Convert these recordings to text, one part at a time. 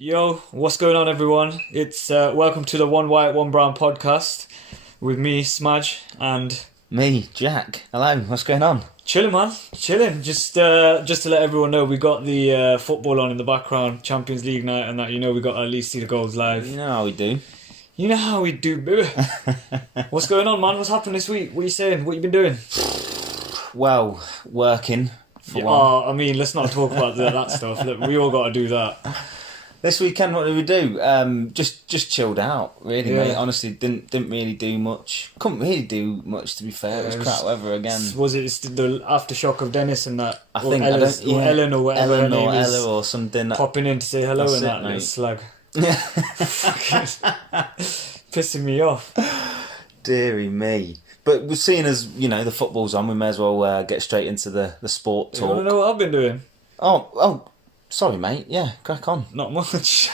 Yo, what's going on, everyone? It's welcome to the One White, One Brown podcast with me, Smaj, and Me, Jack. Hello, what's going on? chilling, man, chilling. Just to let everyone know, we got the football on in the background, Champions League night, and that we got to at least see the goals live. You know how we do. You know how we do, baby. What's going on, man? What's happened this week? What are you saying? What you been doing? Well, working for one. Oh, I mean, let's not talk about that stuff. Look, we all got to do that. This weekend, what did we do? Just chilled out, really, mate. Honestly, didn't really do much. Couldn't really do much, to be fair. It was crap weather again. Was it the aftershock of Dennis and that? I think or Ellen or whatever Ellen her name or is, Ella or something. popping in to say hello That's and it, that mate. little slag. Pissing me off. Deary me. But we're seeing as, the football's on, we may as well get straight into the sport You want talk. to know what I've been doing? Oh, sorry, mate. Yeah, crack on. Not much.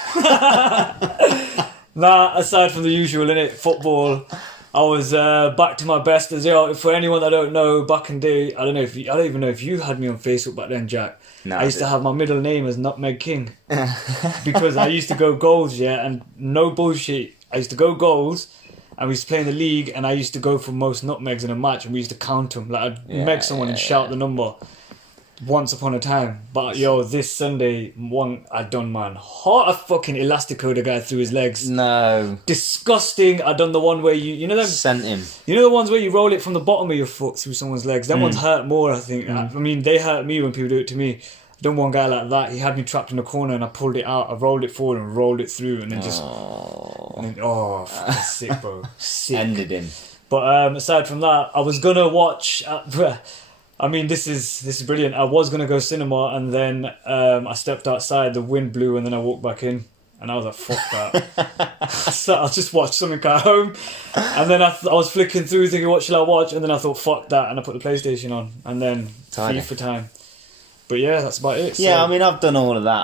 Nah, aside from the usual, innit, football, I was back to my best as for anyone that don't know, back in the day, I don't even know if you had me on Facebook back then, Jack. No, I used to have my middle name as Nutmeg King because I used to go goals, and no bullshit. I used to go goals, and we used to play in the league, and I used to go for most nutmegs in a match, and we used to count them. Like I'd meg someone and shout the number. Once upon a time, but this Sunday one I done, man. Hot a fucking elastico the guy through his legs. No. Disgusting. I done the one where you know them. Sent him. You know the ones where you roll it from the bottom of your foot through someone's legs. Them ones hurt more, I think. I mean, they hurt me when people do it to me. I done one guy like that. He had me trapped in a corner, and I pulled it out. I rolled it forward and rolled it through, and then fucking sick, bro. Sick. Ended him. But aside from that, I was gonna watch. I mean, this is brilliant. I was gonna go cinema, and then I stepped outside. The wind blew, and then I walked back in, and I was like, "Fuck that!" So I'll just watch something at home. And then I was flicking through, thinking, "What should I watch?" And then I thought, "Fuck that!" And I put the PlayStation on, and then FIFA time. But yeah, that's about it. Yeah, so. I mean, I've done all of that.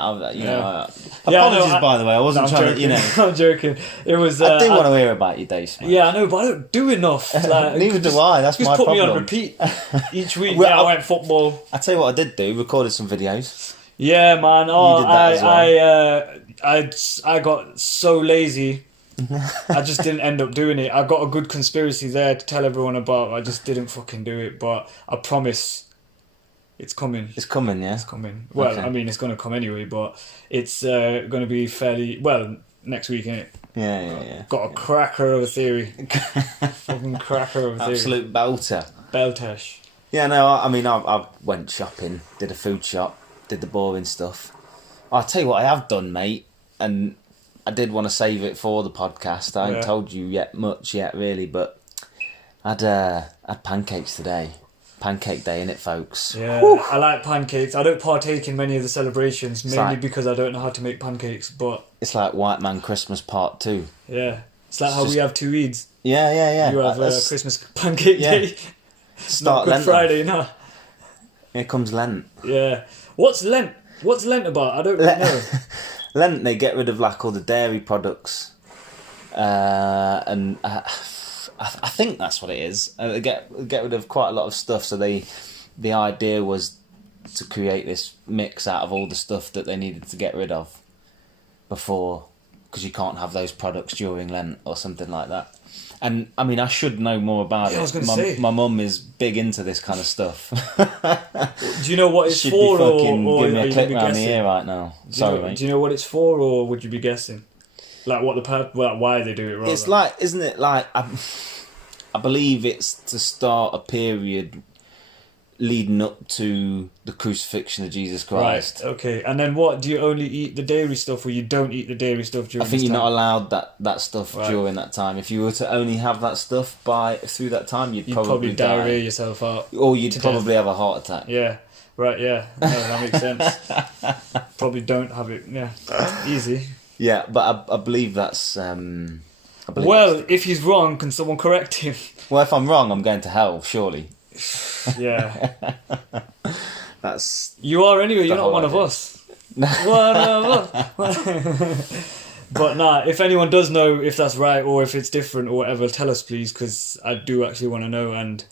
Apologies, by the way. I wasn't trying joking. to, I'm joking. It was. I do want to hear about your day, Smaj. Yeah, I know, but I don't do enough. Like, Neither do I. That's my problem. Just put me on problem. repeat each week. Well, I went football. I tell you what I did do. Recorded some videos. Yeah, man. You did that as well. I got so lazy. I just didn't end up doing it. I got a good conspiracy there to tell everyone about. I just didn't fucking do it. But I promise, it's coming. It's coming, yeah? It's coming. Well, Okay. I mean, it's going to come anyway, but it's going to be fairly... Well, next week, innit? Yeah. Got a cracker of a theory. Fucking cracker of a theory. Absolute belter. Beltesh. Yeah, no, I mean, I went shopping, did a food shop, did the boring stuff. I'll tell you what I have done, mate, and I did want to save it for the podcast. I haven't told you much yet, really, but I had pancakes today. Pancake day, innit, folks? Yeah, Whew. I like pancakes. I don't partake in many of the celebrations, mainly because I don't know how to make pancakes, but... It's like White Man Christmas Part 2. Yeah. It's like how we have 2 Eids. Yeah. You have Christmas pancake day. Start Not Lent. Good Friday, no. Here comes Lent. Yeah. What's Lent? What's Lent about? I don't know. Lent, they get rid of like all the dairy products. And I think that's what it is. They get rid of quite a lot of stuff. So the idea was to create this mix out of all the stuff that they needed to get rid of before, because you can't have those products during Lent or something like that. And I mean, I should know more about it. I was going to say. My mum is big into this kind of stuff. Do you know what it's Should for, be fucking or giving me are a you clip be round the guessing? ear right now. Sorry, mate. Do you know what it's for, or would you be guessing? Like what why they do it? Rather. It's like, isn't it like? I believe it's to start a period leading up to the crucifixion of Jesus Christ. Right. Okay. And then what? Do you only eat the dairy stuff, or you don't eat the dairy stuff during? I think this you're time? not allowed that stuff during that time. If you were to only have that stuff through that time, you'd probably diarrhea die. yourself out, Or you'd probably have a heart attack. Yeah. Right. Yeah. No, that makes sense. Probably don't have it. Yeah. Easy. Yeah, but I believe that's. Well, if he's wrong, can someone correct him? Well, if I'm wrong, I'm going to hell, surely. Yeah. That's. You are anyway. You're not whole one of idea. us. One of us. But nah, if anyone does know if that's right or if it's different or whatever, tell us please, because I do actually want to know. And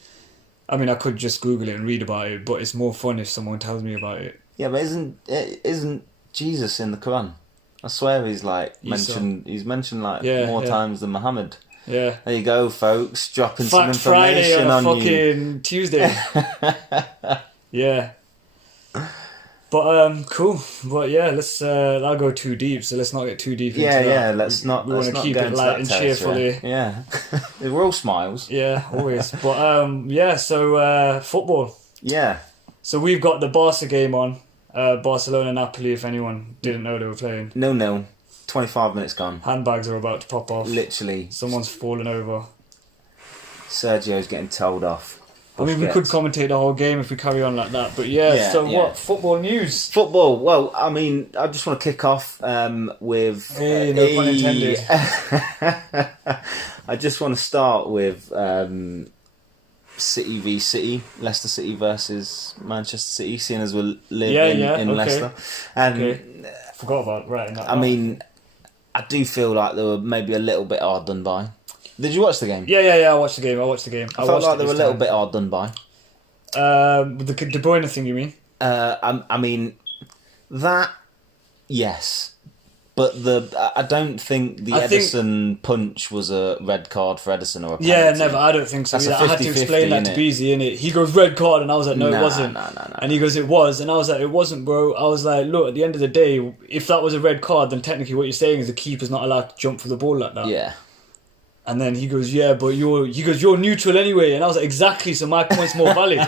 I mean, I could just Google it and read about it, but it's more fun if someone tells me about it. Yeah, but isn't Jesus in the Quran? I swear he's like Esau. He's mentioned like Yeah, more yeah. times than Muhammad. Yeah. There you go, folks. Dropping some Fact Friday information on a on you. fucking Tuesday. Yeah. But cool. But yeah, let's I'll go too deep, so let's not get too deep into that. Yeah. Let's not. We let's want to not keep go it into light that and territory. cheerfully. Yeah, we're all smiles. Yeah, always. But yeah, so football. Yeah. So we've got the Barca game on. Barcelona Napoli, if anyone didn't know they were playing. No. 25 minutes gone. Handbags are about to pop off. Literally. Someone's fallen over. Sergio's getting told off. I mean, we could commentate the whole game if we carry on like that. But yeah, so yeah. what? Football news? Football. Well, I mean, I just want to kick off with... Hey, no pun intended. I just want to start with City v City. Leicester City versus Manchester City, seeing as we live in okay. Leicester. Forgot about writing that. I mean, I do feel like they were maybe a little bit hard done by. Did you watch the game? Yeah, I watched the game. I felt like they were a little bit hard done by. The De Bruyne thing, you mean? I mean, that, yes. But I don't think the Ederson punch was a red card for Ederson or a penalty. Yeah, never. I don't think so. That's I had to explain that to Beezy, innit? He goes, red card, and I was like, no, it wasn't. And he goes, it was. And I was like, it wasn't, bro. I was like, look, at the end of the day, if that was a red card, then technically what you're saying is the keeper's not allowed to jump for the ball like that. Yeah. And then he goes, yeah, but you're neutral anyway. And I was like, exactly, so my point's more valid.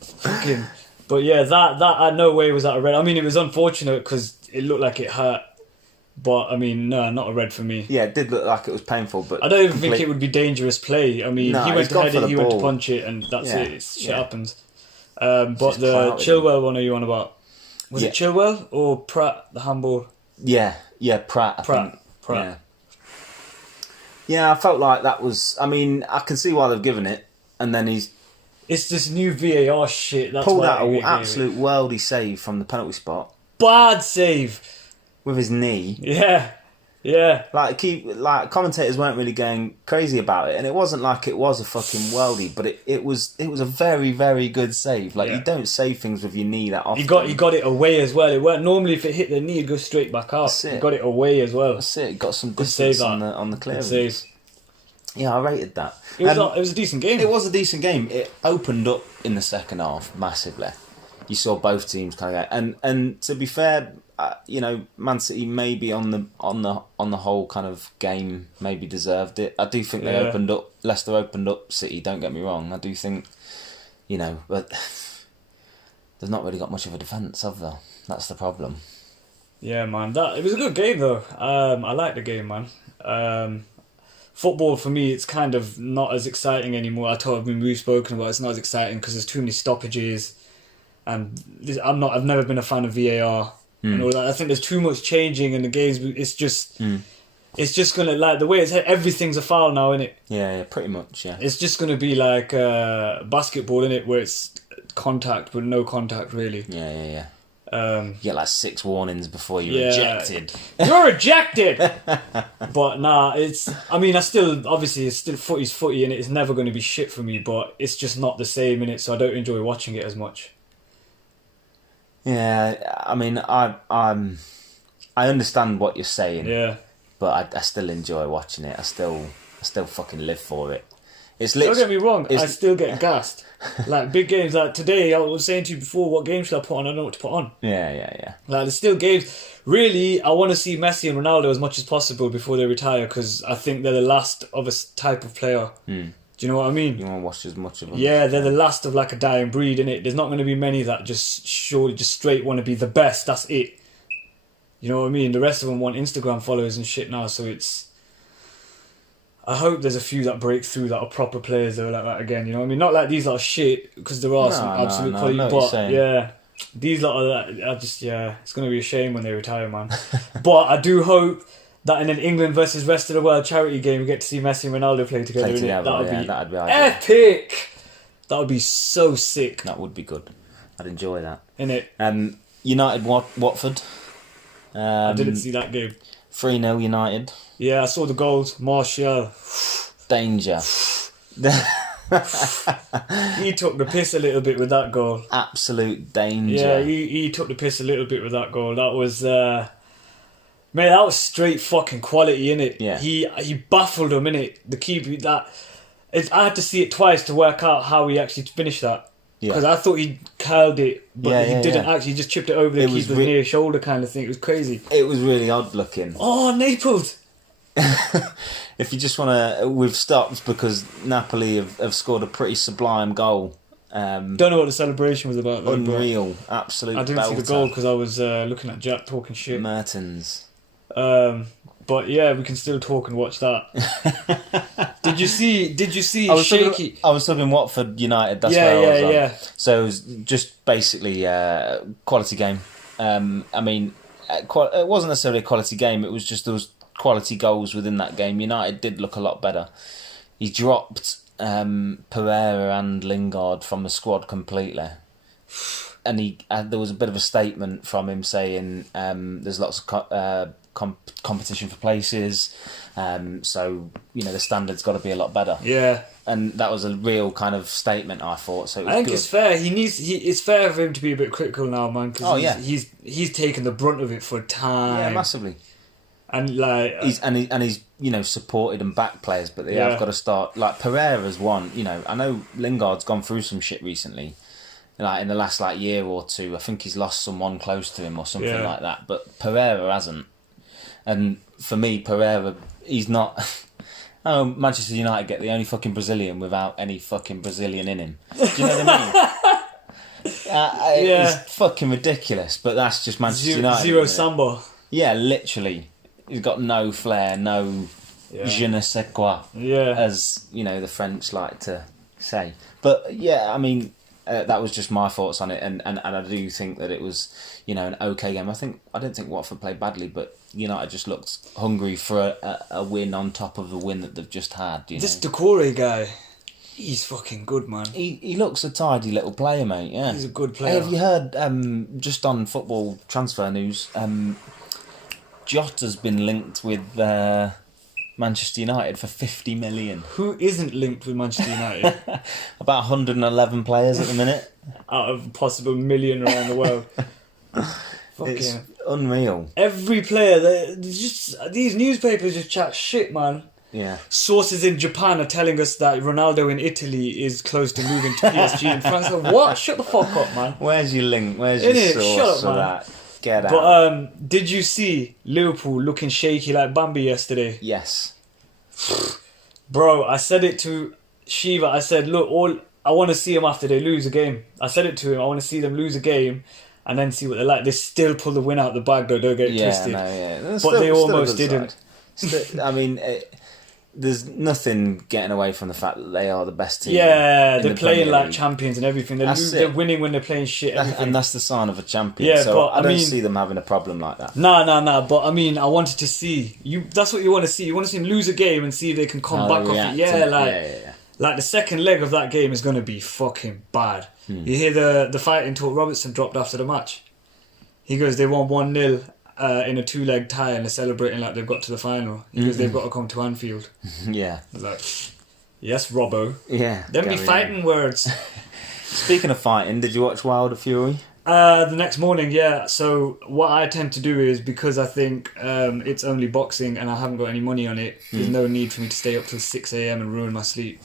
Fucking. But yeah, that no way was that a red. I mean, it was unfortunate because it looked like it hurt. But, I mean, no, not a red for me. Yeah, it did look like it was painful, but... I don't even think it would be dangerous play. I mean, he went to head it, he went to punch it, and that's it. Shit happens. But the Chilwell one are you on about? Was it Chilwell or Pratt, the handball? Yeah, Pratt, I think. Pratt. Yeah, I felt like that was... I mean, I can see why they've given it, and then he's... It's this new VAR shit. That's pulled why out an absolute worldy save from the penalty spot. Bad save. With his knee. Yeah. Like commentators weren't really going crazy about it, and it wasn't like it was a fucking worldie, but it was a very, very good save. Like you don't save things with your knee that often. He got it away as well. It weren't normally if it hit the knee, it'd go straight back out. He got it away as well. That's it. Got some distance on the clearance. Good save. Yeah, I rated that. It was a decent game. It was a decent game. It opened up in the second half massively. You saw both teams kind of go, and to be fair, Man City maybe on the whole kind of game maybe deserved it. I do think Leicester opened up City. Don't get me wrong. I do think, but they've not really got much of a defence, have they? That's the problem. Yeah, man. It was a good game though. I like the game, man. Football for me, it's kind of not as exciting anymore. We've spoken about it's not as exciting because there's too many stoppages, and I've never been a fan of VAR. And all that. I think there's too much changing in the games. It's just gonna like the way it's everything's a foul now, isn't it? Yeah, pretty much. Yeah, it's just gonna be like basketball, isn't it, where it's contact but no contact really. Yeah. You get like 6 warnings before you're ejected. You're ejected. But nah, footy's footy, and it's never going to be shit for me. But it's just not the same in it, so I don't enjoy watching it as much. Yeah, I mean, I understand what you're saying. Yeah. But I still enjoy watching it. I still fucking live for it. It's don't get me wrong, I still get gassed. Like big games, like today, I was saying to you before, what game should I put on? I don't know what to put on. Yeah. Like there's still games. Really, I want to see Messi and Ronaldo as much as possible before they retire because I think they're the last of a type of player. Do you know what I mean? You want to watch as much of them. Yeah, they're the last of like a dying breed, innit? There's not going to be many that just straight want to be the best. That's it. You know what I mean? The rest of them want Instagram followers and shit now, so it's... I hope there's a few that break through that are proper players though, like that again, you know what I mean? Not like these lot are shit, because there are some absolute quality, but yeah, these lot are that, it's going to be a shame when they retire, man. But I do hope that in an England versus rest of the world charity game, we get to see Messi and Ronaldo play together. That'd be epic. That would be so sick. That would be good. I'd enjoy that. Innit? United Watford. I didn't see that game. 3-0 United. Yeah, I saw the goals. Martial. Danger. He took the piss a little bit with that goal. Absolute danger. Yeah, he took the piss a little bit with that goal. That was... Mate, that was straight fucking quality, innit? Yeah. He baffled him, innit? The keeper, I had to see it twice to work out how he actually finished that. Because I thought he curled it, but he didn't actually. He just chipped it over the keeper's near shoulder kind of thing. It was crazy. It was really odd looking. Oh, Naples! If you just want to... We've stopped because Napoli have scored a pretty sublime goal. Don't know what the celebration was about. Though, unreal. Absolute I didn't see the belter. goal because I was looking at Jack talking shit. Mertens. But yeah, we can still talk and watch that. Did you see I was Shaky? I was talking Watford United. That's where I was on. Yeah. So it was just basically quality game. I mean, it wasn't necessarily a quality game. It was just there was quality goals within that game. United did look a lot better. He dropped Pereira and Lingard from the squad completely. And there was a bit of a statement from him saying there's lots of competition for places, so the standard's got to be a lot better. Yeah, and that was a real kind of statement, I thought. So it was I think good. it's fair. It's fair for him to be a bit critical now, man. Because he's taken the brunt of it for time. Yeah, massively. And he's supported and backed players, but they have got to start. Like Pereira's one. I know Lingard's gone through some shit recently. Like in the last year or two, I think he's lost someone close to him or something like that. But Pereira hasn't. And for me, Pereira, he's not... Oh, Manchester United get the only fucking Brazilian without any fucking Brazilian in him. Do you know what I mean? It's fucking ridiculous, but that's just Manchester United. Zero samba. Yeah, literally. He's got no flair, no je ne sais quoi, as, the French like to say. But, yeah, I mean... that was just my thoughts on it, and I do think that it was, an okay game. I don't think Watford played badly, but United just looked hungry for a win on top of the win that they've just had. This Decore guy, he's fucking good, man. He looks a tidy little player, mate. Yeah, he's a good player. Hey, have you heard just on football transfer news? Jota's been linked with Manchester United for 50 million. Who isn't linked with Manchester United? About 111 players at the minute. Out of a possible million around the world. It's unreal. Every player, these newspapers just chat shit, man. Yeah. Sources in Japan are telling us that Ronaldo in Italy is close to moving to PSG in France. Like, what? Shut the fuck up, man. Where's your link? Where's your source for that? Get out. But did you see Liverpool looking shaky like Bambi yesterday? Yes. Bro, I said it to Shiva. I said, look, I want to see them after they lose a game. I said it to him. I want to see them lose a game and then see what they're like. They still pull the win out the bag, though. Don't get it twisted. But they almost didn't. I mean, there's nothing getting away from the fact that they are the best team. Yeah, they're playing like champions and everything. They're winning when they're playing shit. And that's the sign of a champion. Yeah, so but I don't see them having a problem like that. Nah. But I mean, I wanted to see you. That's what you want to see. You want to see them lose a game and see if they can come back off it. Yeah, like the second leg of that game is going to be fucking bad. You hear the fighting talk Robertson dropped after the match. He goes, they won 1-0 in a 2-leg tie and they're celebrating like they've got to the final. He goes, they've got to come to Anfield. Yeah. I was like, yes, Robbo. Yeah. Them be fighting words. Speaking of fighting, did you watch Wilder Fury? The next morning, yeah. So what I tend to do is, because I think it's only boxing and I haven't got any money on it, there's no need for me to stay up till 6 a.m. and ruin my sleep.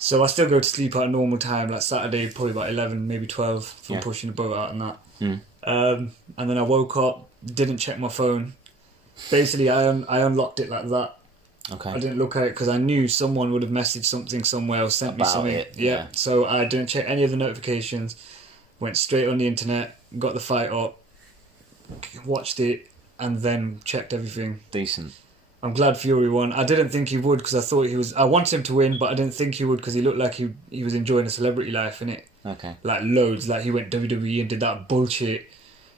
So I still go to sleep at a normal time, like Saturday, probably about 11, maybe 12, from pushing the boat out and that. And then I woke up, didn't check my phone. Basically, I unlocked it like that. Okay. I didn't look at it because I knew someone would have messaged something somewhere or sent me something. Yeah. So I didn't check any of the notifications. Went straight on the internet, got the fight up, watched it, and then checked everything. Decent. I'm glad Fury won. I didn't think he would because I thought he was... I wanted him to win, but I didn't think he would because he looked like he was enjoying a celebrity life, innit? Okay. Like loads. Like he went WWE and did that bullshit.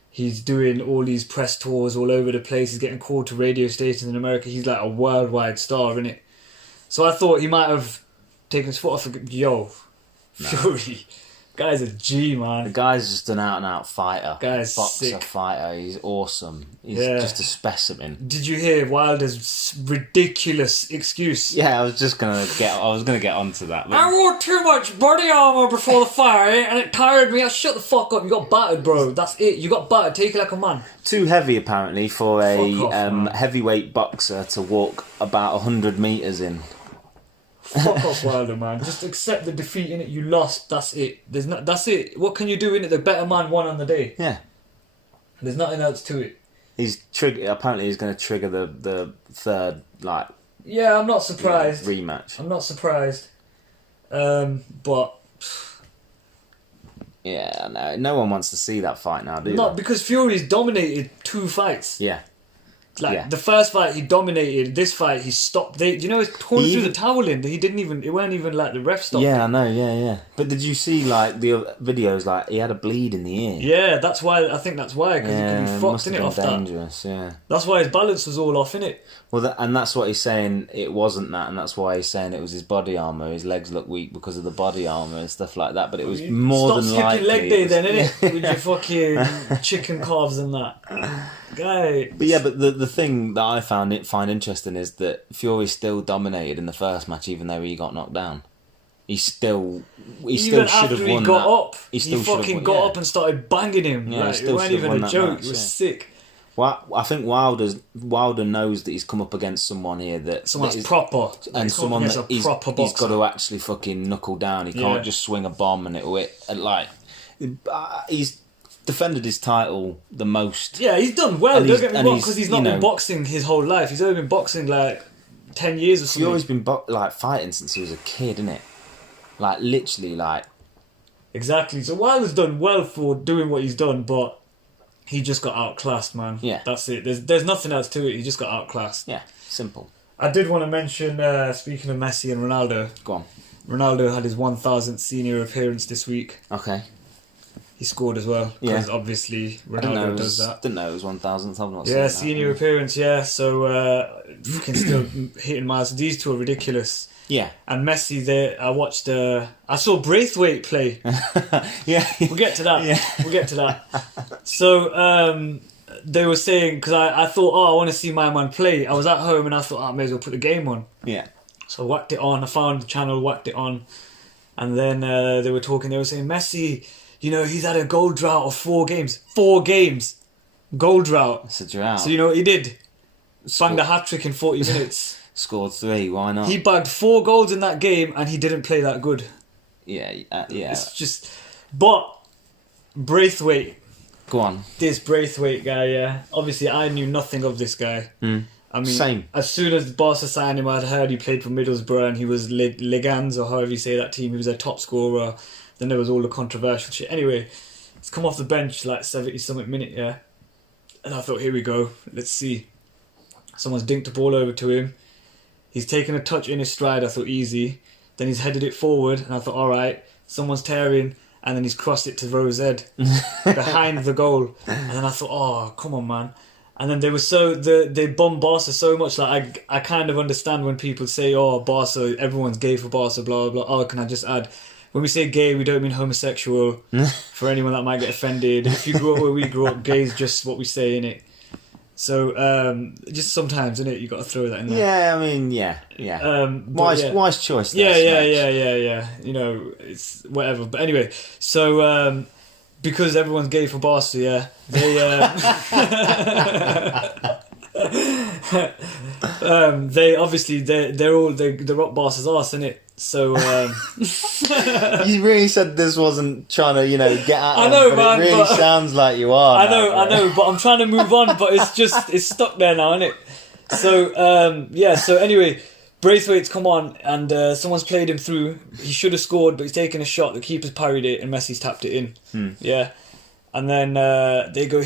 He's doing all these press tours all over the place. He's getting called to radio stations in America. He's like a worldwide star, innit? So I thought he might have taken his foot off. Fury, Guy's a G, The man. guy's just an out-and-out fighter. Guy's Boxer sick. fighter. He's awesome. He's Yeah. just a specimen. Did you hear Wilder's ridiculous excuse? Yeah, I was gonna get onto that. But I wore too much body armor before the fight, and it tired me. I shut the fuck up. You got battered, bro. That's it. You got battered. Take it like a man. too heavy apparently for a Fuck off, man. heavyweight boxer to walk about 100 meters in. Fuck off, Wilder, man. Just accept the defeat in it. You lost. That's it. That's it. What can you do in it? The better man won on the day. Yeah. There's nothing else to it. Apparently he's going to trigger the third Yeah, I'm not surprised. rematch. I'm not surprised. But Yeah, no one wants to see that fight now, do not they? because Fury's dominated 2 fights. Yeah. Like Yeah. the first fight he dominated, this fight he stopped. Do you know he's torn He through even- the towel in? He didn't even. It weren't even like the ref stopped. Yeah, I know, yeah. But did you see the videos? Like he had a bleed in the ear. Yeah, that's why. I think that's why because he could be it fucked must in have it been off that. dangerous. Yeah. That's why his balance was all off in it. Well, and that's what he's saying. It wasn't that, and that's why he's saying it was his body armor. His legs look weak because of the body armor and stuff like that. But it was more than Stop likely. skipping leg day it was- then, innit? With your fucking chicken calves and that. Guy. But yeah, but the thing that I find interesting is that Fury still dominated in the first match, even though he got knocked down. He still Even should have after he won got that. up, He he still should have fucking won, got yeah. up and started banging him. Yeah, he Like, it still wasn't should have even won a that joke. match, It was yeah. sick. Well, I think Wilder knows that he's come up against someone here Someone's that is, proper. and Like, someone against that a proper he's boxer. got to actually fucking knuckle down. He Yeah. can't just swing a bomb and it'll hit. He's defended his title the most. Yeah, he's done well. And Don't he's- get me and wrong, he's, because he's you not know- been boxing his whole life. He's only been boxing like 10 years or He's something. always been fighting since he was a kid, innit? Like literally, like Exactly. So Wilder's done well for doing what he's done, but he just got outclassed, man. Yeah. That's it. There's nothing else to it. He just got outclassed. yeah, simple. I did want to mention, speaking of Messi and Ronaldo, Go on. Ronaldo had his 1,000th senior appearance this week. Okay. He scored as well, Yeah. because obviously I didn't know Ronaldo it does was, that. Didn't know it was 1,000th. I've not seen Yeah, that. senior appearance, yeah. So, fucking still hitting miles. These two are ridiculous. Yeah. And Messi, I saw Braithwaite play. Yeah. We'll get to that. Yeah. We'll get to that. So, they were saying, because I thought, I want to see my man play. I was at home and I thought, I may as well put the game on. Yeah. So I whacked it on. I found the channel, whacked it on. And then they were talking, they were saying, Messi, he's had a goal drought of 4 games. 4 games. Goal drought. It's a drought. So you know what he did? Banged a hat-trick in 40 minutes. Scored 3. Why not? He bagged 4 goals in that game and he didn't play that good. Yeah. Yeah. It's just... But, Braithwaite. Go on. This Braithwaite guy, yeah. Obviously, I knew nothing of this guy. I mean, Same. as soon as Barca signed him, I'd heard he played for Middlesbrough and he was Legans, or however you say that team. He was their top scorer. Then there was all the controversial shit. Anyway, he's come off the bench like 70-something minute, yeah. And I thought, here we go. Let's see. Someone's dinked the ball over to him. He's taken a touch in his stride. I thought, easy. Then he's headed it forward. And I thought, all right. Someone's tearing. And then he's crossed it to Rose Ed behind the goal. And then I thought, oh, come on, man. And then they bum Barca so much. Like I kind of understand when people say, oh, Barca, everyone's gay for Barca, blah, blah, blah. Oh, can I just add, when we say gay, we don't mean homosexual. For anyone that might get offended. If you grew up where we grew up, gay is just what we say, innit? So, just sometimes, innit, you got to throw that in there. Yeah, I mean, yeah. Wise choice there, Yeah. It's whatever. But anyway, so because everyone's gay for Barca, yeah, they they obviously they're all the rock Barca's arse, innit? So You really said this wasn't trying to, get at I him, know, but man, it really but- sounds like you are. I know, but I'm trying to move on, but it's stuck there now, innit? So, so anyway, Braithwaite's come on, and someone's played him through. He should have scored, but he's taken a shot, the keeper's parried it, and Messi's tapped it in. Yeah. And then they go,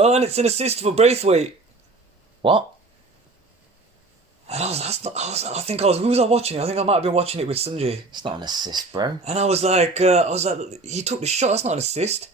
oh, and it's an assist for Braithwaite. What? And who was I watching? I think I might have been watching it with Sanjay. It's not an assist, bro. And I was like, he took the shot, that's not an assist.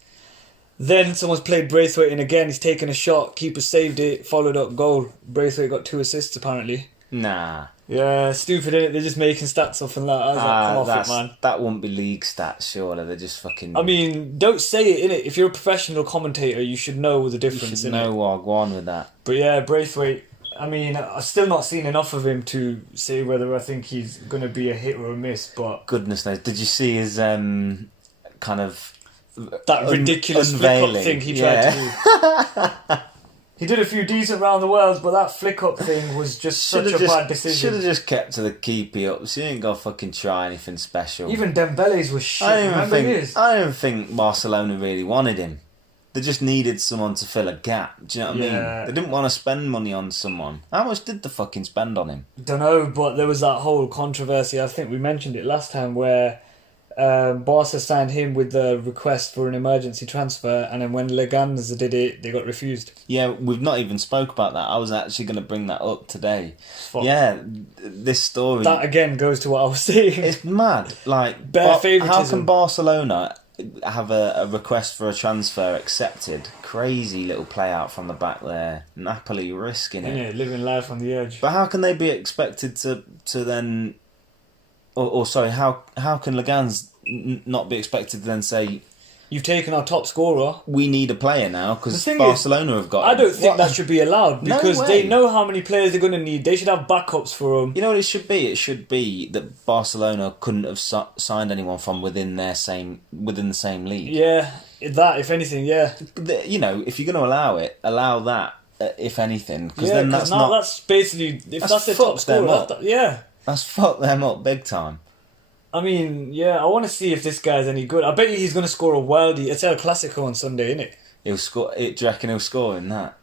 Then someone's played Braithwaite in again, he's taken a shot, keeper saved it, followed up, goal. Braithwaite got 2 assists apparently. Nah. Yeah, stupid, innit? They're just making stats up and that. I was like, come off it, man. That won't be league stats, surely. They're just fucking... I mean, don't say it, innit? If you're a professional commentator, you should know the difference, You should know what go on with that. But yeah, Braithwaite, I mean, I've still not seen enough of him to say whether I think he's going to be a hit or a miss, but... Goodness knows. Did you see his kind of... That ridiculous flick-up thing he tried to do. He did a few decent round the worlds, but that flick-up thing was just such a bad decision. Should have just kept to the keepy up. So you ain't got to fucking try anything special. Even Dembele's was shit. I don't even think Barcelona really wanted him. They just needed someone to fill a gap. Do you know what I mean? They didn't want to spend money on someone. How much did they fucking spend on him? Don't know, but there was that whole controversy. I think we mentioned it last time where Barca signed him with the request for an emergency transfer, and then when Legans did it, they got refused. Yeah, we've not even spoke about that. I was actually going to bring that up today. Fuck. Yeah, this story... That again goes to what I was saying. It's mad. Like, bare favouritism. How can Barcelona have a request for a transfer accepted? Crazy little play out from the back there. Napoli risking it. Yeah, living life on the edge. But how can they be expected to then... Or sorry, how can Legans not be expected to then say... You've taken our top scorer. We need a player now because Barcelona have got him. I don't think that should be allowed because No way. they know how many players they're going to need. They should have backups for them. You know what it should be? It should be that Barcelona couldn't have signed anyone from within the same league. Yeah, that, if anything, yeah. You know, if you're going to allow that, if anything. Because then that's basically... If that's their top scorer, that's fucked them up big time. I mean, yeah, I want to see if this guy's any good. I bet you he's going to score a worldie. It's El Clasico on Sunday, isn't it? He'll score. Do you reckon he'll score in that?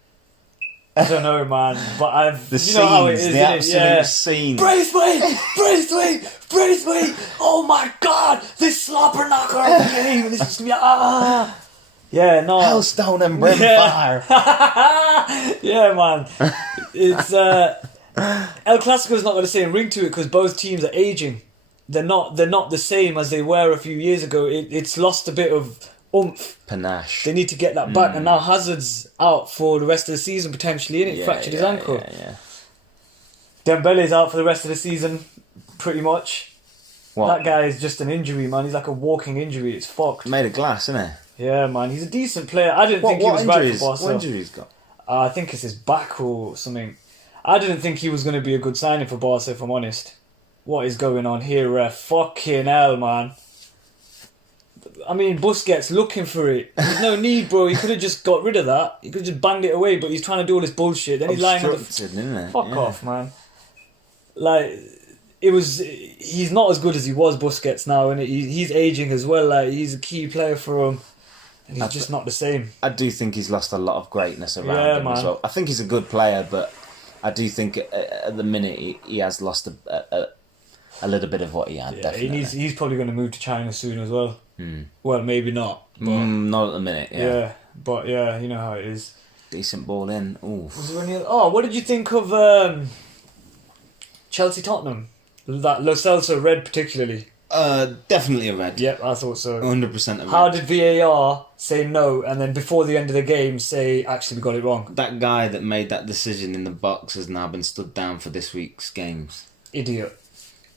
I don't know, man. But the know how it is, the absolute scenes. Braithwaite! Oh my God! This slobber knocker of the game. This is going to be Yeah, no. Hellstone and Brimfire. Yeah, man. It's El Clasico's not got the same ring to it because both teams are aging. They're not the same as they were a few years ago. It's lost a bit of oomph. Panache. They need to get that back, and now Hazard's out for the rest of the season potentially, innit? Fractured his ankle. Yeah. Dembele's out for the rest of the season, pretty much. What? That guy is just an injury, man. He's like a walking injury. It's fucked. Made of glass, isn't it? Yeah, man. He's a decent player. I didn't think he was right for Barca. What injuries got? I think it's his back or something. I didn't think he was going to be a good signing for Barca, if I'm honest. What is going on here, ref? Fucking hell, man. I mean, Busquets looking for it. There's no need, bro. He could have just got rid of that. He could have just banged it away, but he's trying to do all this bullshit. Then he's lying on the... Isn't it? Fuck off, man. Like, he's not as good as he was, Busquets, now, and he's aging as well. Like, he's a key player for him, and he's just not the same. I do think he's lost a lot of greatness around him as well. I think he's a good player, but I do think at the minute he has lost a little bit of what he had. Definitely. He's probably going to move to China soon as well. Well, maybe not. But not at the minute. Yeah, but yeah, you know how it is. Decent ball in. Ooh. Was there any? What did you think of Chelsea Tottenham? That Lo Celso red particularly. Definitely a red. Yep, I thought so. 100% a red. How did VAR say no, and then before the end of the game say, actually, we got it wrong? That guy that made that decision in the box has now been stood down for this week's games. Idiot.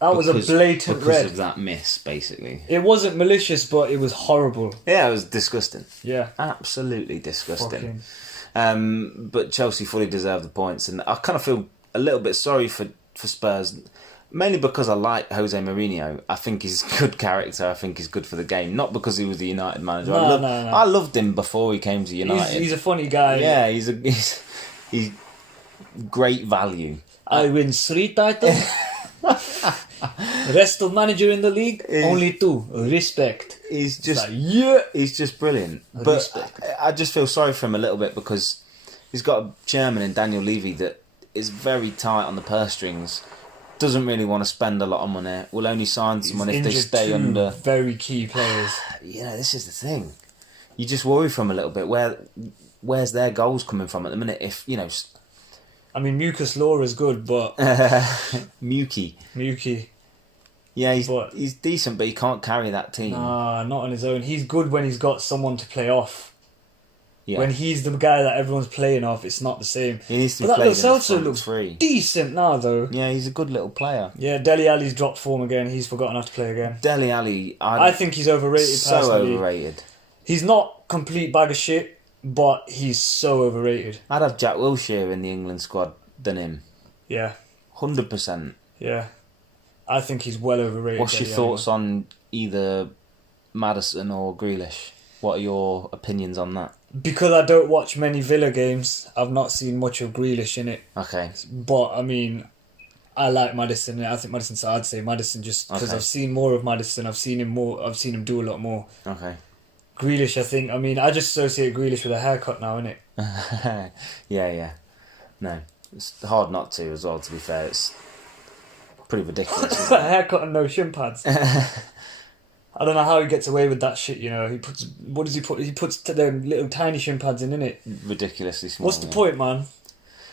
That was a blatant red. Because of that miss, basically. It wasn't malicious, but it was horrible. Yeah, it was disgusting. Yeah. Absolutely disgusting. But Chelsea fully deserved the points, and I kind of feel a little bit sorry for Spurs, mainly because I like Jose Mourinho. I think he's good character. I think he's good for the game. Not because he was the United manager. No. I loved him before he came to United. He's a funny guy. Yeah, he's great value. I win 3 titles. Rest of manager in the league, only 2. Respect. He's just he's just brilliant. Respect. But I just feel sorry for him a little bit because he's got a chairman in Daniel Levy that is very tight on the purse strings. Doesn't really want to spend a lot of money. Will only sign someone if they stay under. Very key players. This is the thing. You just worry from a little bit. Where's their goals coming from at the minute? If I mean, Mucus Law is good, but Muki. Yeah, he's decent, but he can't carry that team. Nah, not on his own. He's good when he's got someone to play off. Yeah. When he's the guy that everyone's playing off, it's not the same. He needs to be But that playing Lo in the Celso front looks three. decent now, though. Yeah, he's a good little player. Yeah, Dele Alli's dropped form again. He's forgotten how to play again. Dele Alli, I think he's overrated, so personally. overrated. He's not complete bag of shit, but he's so overrated. I'd have Jack Wilshere in the England squad than him. Yeah. 100%. Yeah. I think he's well overrated. What's your thoughts on either Maddison or Grealish? What are your opinions on that? Because I don't watch many Villa games, I've not seen much of Grealish in it. Okay. But, I mean, I like Maddison. I think Maddison, so I'd say Maddison just because Okay. I've seen more of Maddison. I've seen him do a lot more. Okay. Grealish, I just associate Grealish with a haircut now, innit? Yeah. No. It's hard not to as well, to be fair. It's pretty ridiculous, A isn't it? haircut and no shin pads. I don't know how he gets away with that shit, you know. He puts, what does he put? He puts the little tiny shin pads in, innit? Ridiculously small. What's the point, man?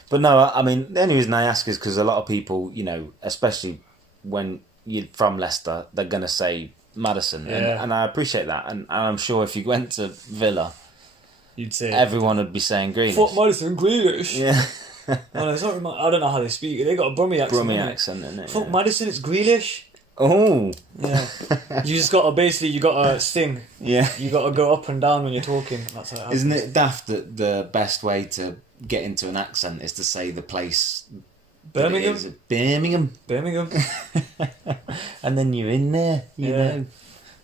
But no, I mean, the only reason I ask is because a lot of people, you know, especially when you're from Leicester, they're going to say Maddison. Yeah. And I appreciate that. And I'm sure if you went to Villa, You'd say everyone would be saying Grealish. fuck Maddison, Grealish. Yeah. Oh, no, it's not, I don't know how they speak it. They got a Brummie accent. Brummie innit? accent, isn't it? Fuck Yeah. Maddison, it's Grealish. Oh. Yeah. You just got to you got to sting. Yeah. You got to go up and down when you're talking. That's how it happens. Isn't it daft that the best way to get into an accent is to say the place that it is? Birmingham. Birmingham. And then you're in there, you Yeah. know.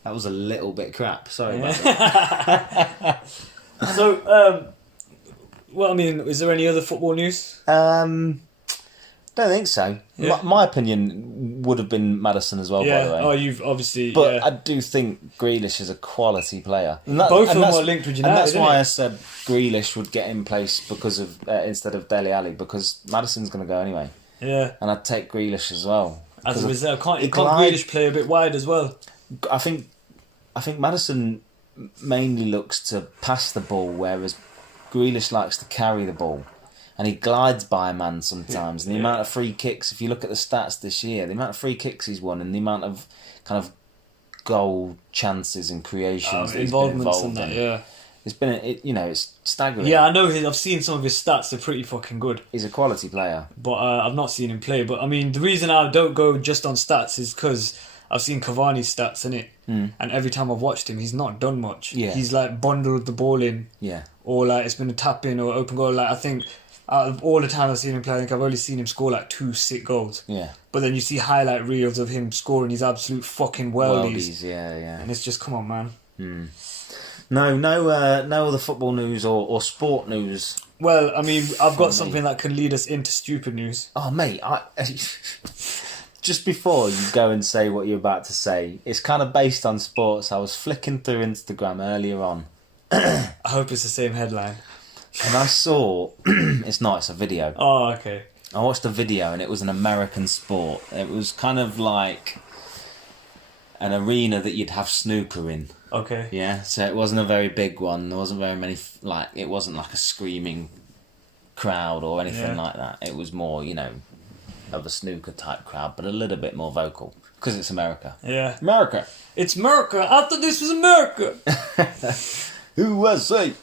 That was a little bit crap. Sorry about Yeah. that. So, well, I mean, is there any other football news? Don't think so. Yeah. My opinion would have been Maddison as well, by the Yeah. way. Oh, you've obviously. But yeah. I do think Grealish is a quality player. Both of them are linked with United, And that's isn't why it? I said Grealish would get in place because of instead of Dele Alli, because Maddison's going to go anyway. Yeah. And I'd take Grealish as well. As a result, can't he glide- Grealish play a bit wide as well? I think Maddison mainly looks to pass the ball, whereas Grealish likes to carry the ball. And he glides by a man sometimes. And the amount of free kicks, if you look at the stats this year, the amount of free kicks he's won and the amount of kind of goal chances and creations that he's been Involvements involved and that, in. yeah. It's been, it's staggering. Yeah, I know. I've seen some of his stats. They're pretty fucking good. He's a quality player. But I've not seen him play. But I mean, the reason I don't go just on stats is because I've seen Cavani's stats in it, and every time I've watched him, he's not done much. Yeah. He's like bundled the ball in, Yeah. or like it's been a tap in or open goal. Like I think out of all the time I've seen him play, I think I've only seen him score like 2 sick goals. Yeah. But then you see highlight reels of him scoring these absolute fucking worldies, yeah. and it's just come on, man. No other football news or sport news. Well, I mean, I've got me. something that can lead us into stupid news. Oh, mate, just before you go and say what you're about to say, it's kind of based on sports. I was flicking through Instagram earlier on, I hope it's the same headline. and I saw it's a video. Oh, okay. I watched a video, and it was an American sport. It was kind of like an arena that you'd have snooker in. Okay. Yeah, so it wasn't a very big one. There wasn't very many. It wasn't like a screaming crowd or anything like that. It was more, of a snooker type crowd, but a little bit more vocal because it's America. Yeah. America. It's America. I thought this was America. USA.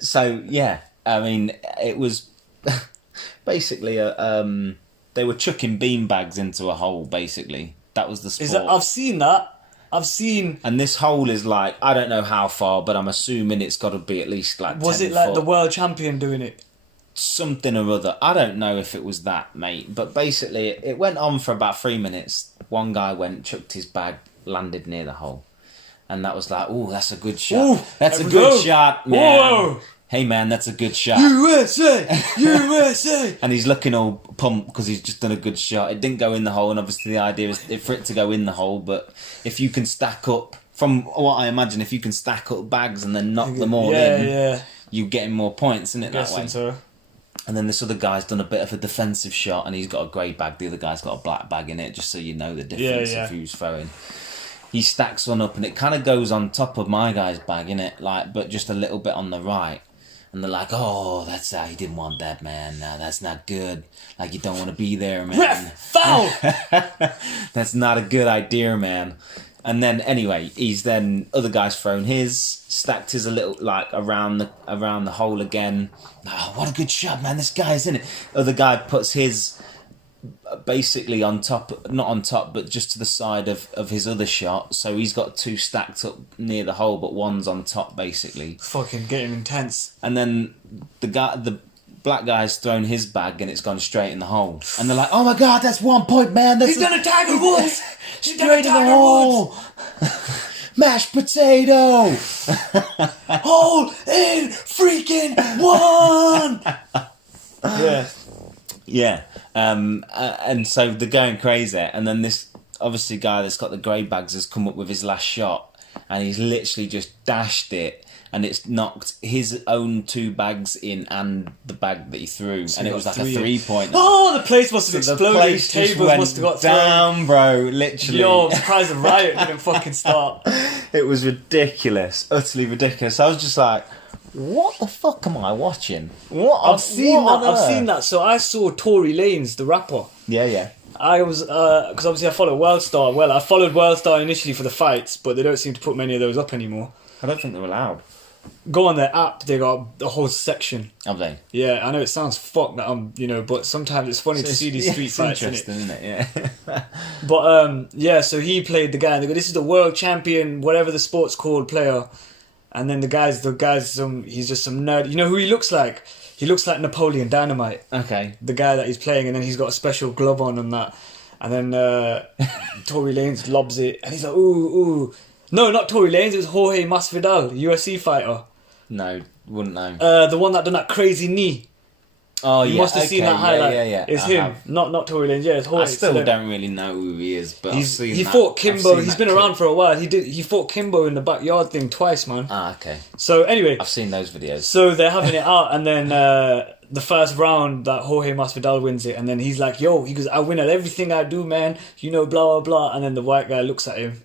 So yeah, I mean, it was basically they were chucking beanbags into a hole. Basically, that was the sport. I've seen that. And this hole is like, I don't know how far, but I'm assuming it's got to be at least like. Was 10 it like foot. the world champion doing it? Something or other. I don't know if it was that, mate. But basically, it went on for about 3 minutes. One guy went, chucked his bag, landed near the hole. And that was like, ooh, that's a good shot. Ooh, that's a there we good go. shot, man. Whoa. Hey, man, that's a good shot. USA! USA! And he's looking all pumped because he's just done a good shot. It didn't go in the hole, and obviously the idea is for it to go in the hole. But if you can stack up, from what I imagine, if you can stack up bags and then knock them all in, Yeah. you're getting more points, isn't it, that Guessing way? so. And then this other guy's done a bit of a defensive shot, and he's got a grey bag. The other guy's got a black bag in it, just so you know the difference Yeah. of who's throwing. He stacks one up, and it kind of goes on top of my guy's bag, innit? But just a little bit on the right. And they're like, oh, that's he didn't want that, man. No, that's not good. Like, you don't want to be there, man. Ref! Foul! That's not a good idea, man. And then anyway, he's then other guy's thrown his, stacked his a little like around the hole again. Oh, what a good shot, man! This guy's in it. Other guy puts his basically on top, not on top, but just to the side of his other shot. So he's got two stacked up near the hole, but one's on top basically. Fucking getting intense. And then the black guy's thrown his bag and it's gone straight in the hole. And they're like, "Oh my god, that's 1 point, man! He's done a Tiger Woods! Straight in the hole! Mashed potato! Hole in freaking one!" Yeah. Yeah. And so they're going crazy. And then this obviously guy that's got the grey bags has come up with his last shot and he's literally just dashed it. And it's knocked his own 2 bags in and the bag that he threw. So and it was like a 3-pointer. Oh, the place must have exploded. The place tables must have got down, bro, literally. Yo, I'm surprised the riot didn't fucking start. It was ridiculous. Utterly ridiculous. I was just like, what the fuck am I watching? I've seen that. So I saw Tory Lanez, the rapper. Yeah. I was, because obviously I follow Worldstar. Well, I followed Worldstar initially for the fights, but they don't seem to put many of those up anymore. I don't think they're allowed. Go on their app, they got a whole section. Have they? Yeah, I know it sounds fucked that but sometimes it's funny to see these street fights. Interesting, isn't it? Yeah. But so he played the guy and they go, "This is the world champion, whatever the sport's called, player." And then the guy's he's just some nerd. You know who he looks like? He looks like Napoleon Dynamite. Okay. The guy that he's playing, and then he's got a special glove on and that. And then Tory Lanez lobs it, and he's like, "Ooh." No, not Tory Lanez, it was Jorge Masvidal, UFC fighter. No, wouldn't know. The one that done that crazy knee. Oh, you must have seen that highlight. Yeah. It's him, not Tory Lanez. Yeah, it's Jorge. I still don't really know who he is, but he fought Kimbo. He's been around for a while. He fought Kimbo in the backyard thing twice, man. Ah, okay. So anyway, I've seen those videos. So they're having it out, and then the first round that Jorge Masvidal wins it, and then he's like, "Yo," he goes, "I win at everything I do, man. Blah blah blah." And then the white guy looks at him.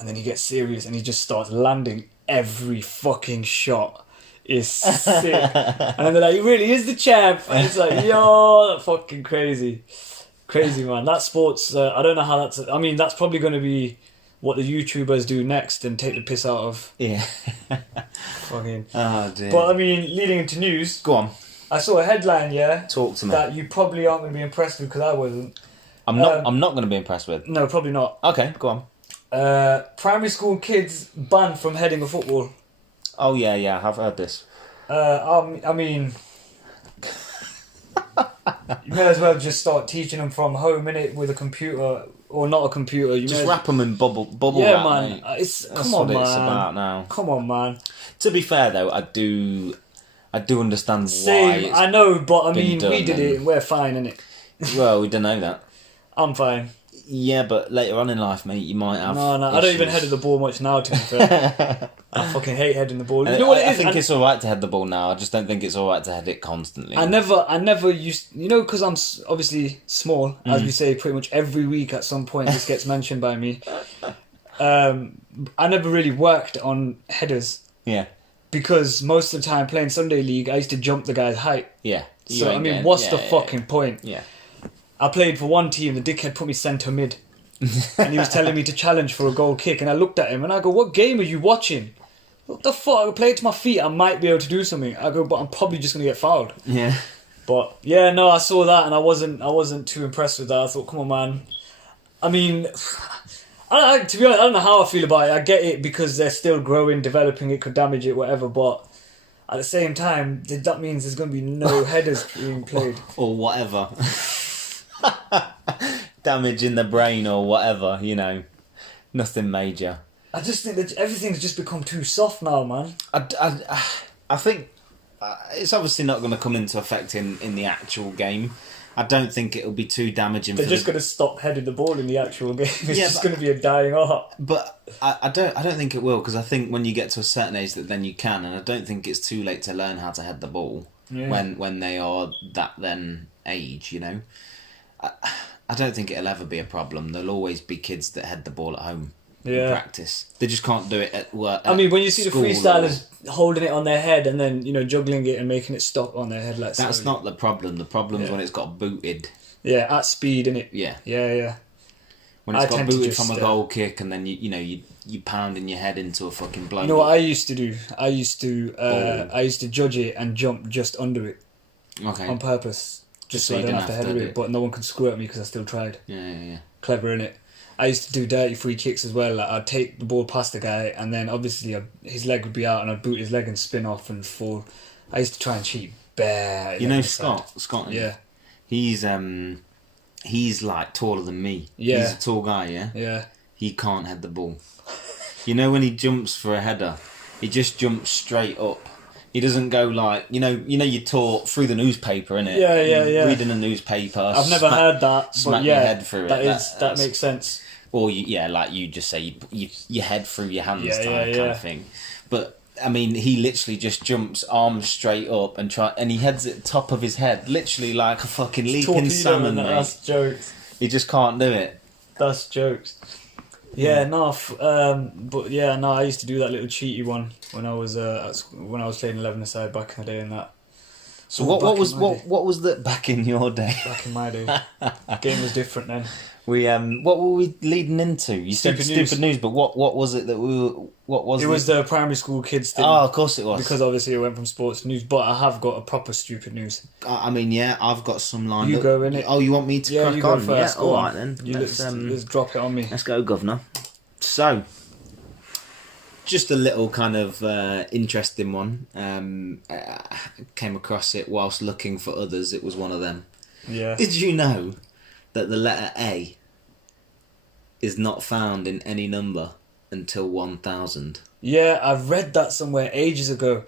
And then he gets serious and he just starts landing every fucking shot. It's sick. And then they're like, "He really is the champ." And it's like, yo, that's fucking crazy. Crazy, man. That sport's, I don't know how that's... I mean, that's probably going to be what the YouTubers do next and take the piss out of. Yeah. Fucking... Oh, dear. But, I mean, leading into news... Go on. I saw a headline, yeah? Talk to me. That you probably aren't going to be impressed with because I wasn't. I'm not going to be impressed with. No, probably not. Okay, go on. Primary school kids banned from heading a football. Oh yeah, I've heard this. I mean, you may as well just start teaching them from home, innit, with a computer or not a computer. You just wrap them in bubble yeah, wrap, man. Mate. That's come on, man. It's about now. Come on, man. To be fair though, I do understand Same, why. I know, but I mean, we did it. We're fine, innit? Well, we don't know that. I'm fine. Yeah, but later on in life, mate, you might have. No, I don't even head the ball much now. To be fair, I fucking hate heading the ball. You know what it is? I think it's all right to head the ball now. I just don't think it's all right to head it constantly. I never used. You know, because I'm obviously small, as we say, pretty much every week at some point this gets mentioned by me. I never really worked on headers. Yeah. Because most of the time playing Sunday League, I used to jump the guy's height. Yeah. So I mean, what's the fucking point? Yeah. I played for one team, the dickhead put me centre mid. And he was telling me to challenge for a goal kick. And I looked at him and I go, "What game are you watching?" "What the fuck? I play it to my feet, I might be able to do something." I go, "But I'm probably just going to get fouled." Yeah. But yeah, no, I saw that and I wasn't too impressed with that. I thought, come on, man. I mean, to be honest, I don't know how I feel about it. I get it because they're still growing, developing, it could damage it, whatever. But at the same time, that means there's going to be no headers being played. Or whatever. Damage in the brain or whatever, nothing major. I just think that everything's just become too soft now, man. I think it's obviously not going to come into effect in the actual game. I don't think it'll be too damaging. They're just going to stop heading the ball in the actual game. It's just going to be a dying art. But I don't think it will, because I think when you get to a certain age that then you can, and I don't think it's too late to learn how to head the ball when they are that then age, I don't think it'll ever be a problem. There'll always be kids that head the ball at home in practice. They just can't do it at work. I mean, when you see the freestylers holding it on their head and then, juggling it and making it stop on their head like that. That's not the problem. The problem is when it's got booted. Yeah, at speed, innit? Yeah. Yeah. When it's I got tend to booted just, from a goal kick and then you pounding your head into a fucking blow. You know what I used to do? I used to judge it and jump just under it on purpose, just so I don't have to header it. But no one can screw at me because I still tried. Yeah. Clever, innit? I used to do dirty free kicks as well. Like I'd take the ball past the guy, and then obviously his leg would be out, and I'd boot his leg and spin off and fall. I used to try and cheat bare. You know Scott. Yeah. He's like taller than me. Yeah. He's a tall guy. Yeah. Yeah. He can't head the ball. You know when he jumps for a header, he just jumps straight up. He doesn't go like you're taught through the newspaper, innit? Yeah. Reading a newspaper. I've never heard that. Smack but your yeah, head through it. That makes sense. Or like you just say, you head through your hands kind of thing. But I mean, he literally just jumps arms straight up and he heads it top of his head, literally like a fucking leaping salmon. Mate. That's jokes. He just can't do it. That's jokes. Yeah, no, I used to do that little cheaty one when I was playing 11-a-side back in the day and that. So what was that back in your day? Back in my day, the game was different then. What were we leading into? You said Stupid stupid news, but what was it that we were? What was it? It was the primary school kids thing. Oh, of course it was. Because obviously it went from sports to news, but I have got a proper stupid news. I mean, yeah, I've got some lined up. You go in it. Oh, you want me to crack you go on? first. Yeah, all right then. Let's drop it on me. Let's go, governor. So, just a little kind of interesting one. Came across it whilst looking for others. It was one of them. Yeah. Did you know that the letter A is not found in any number until 1000? Yeah, I've read that somewhere ages ago,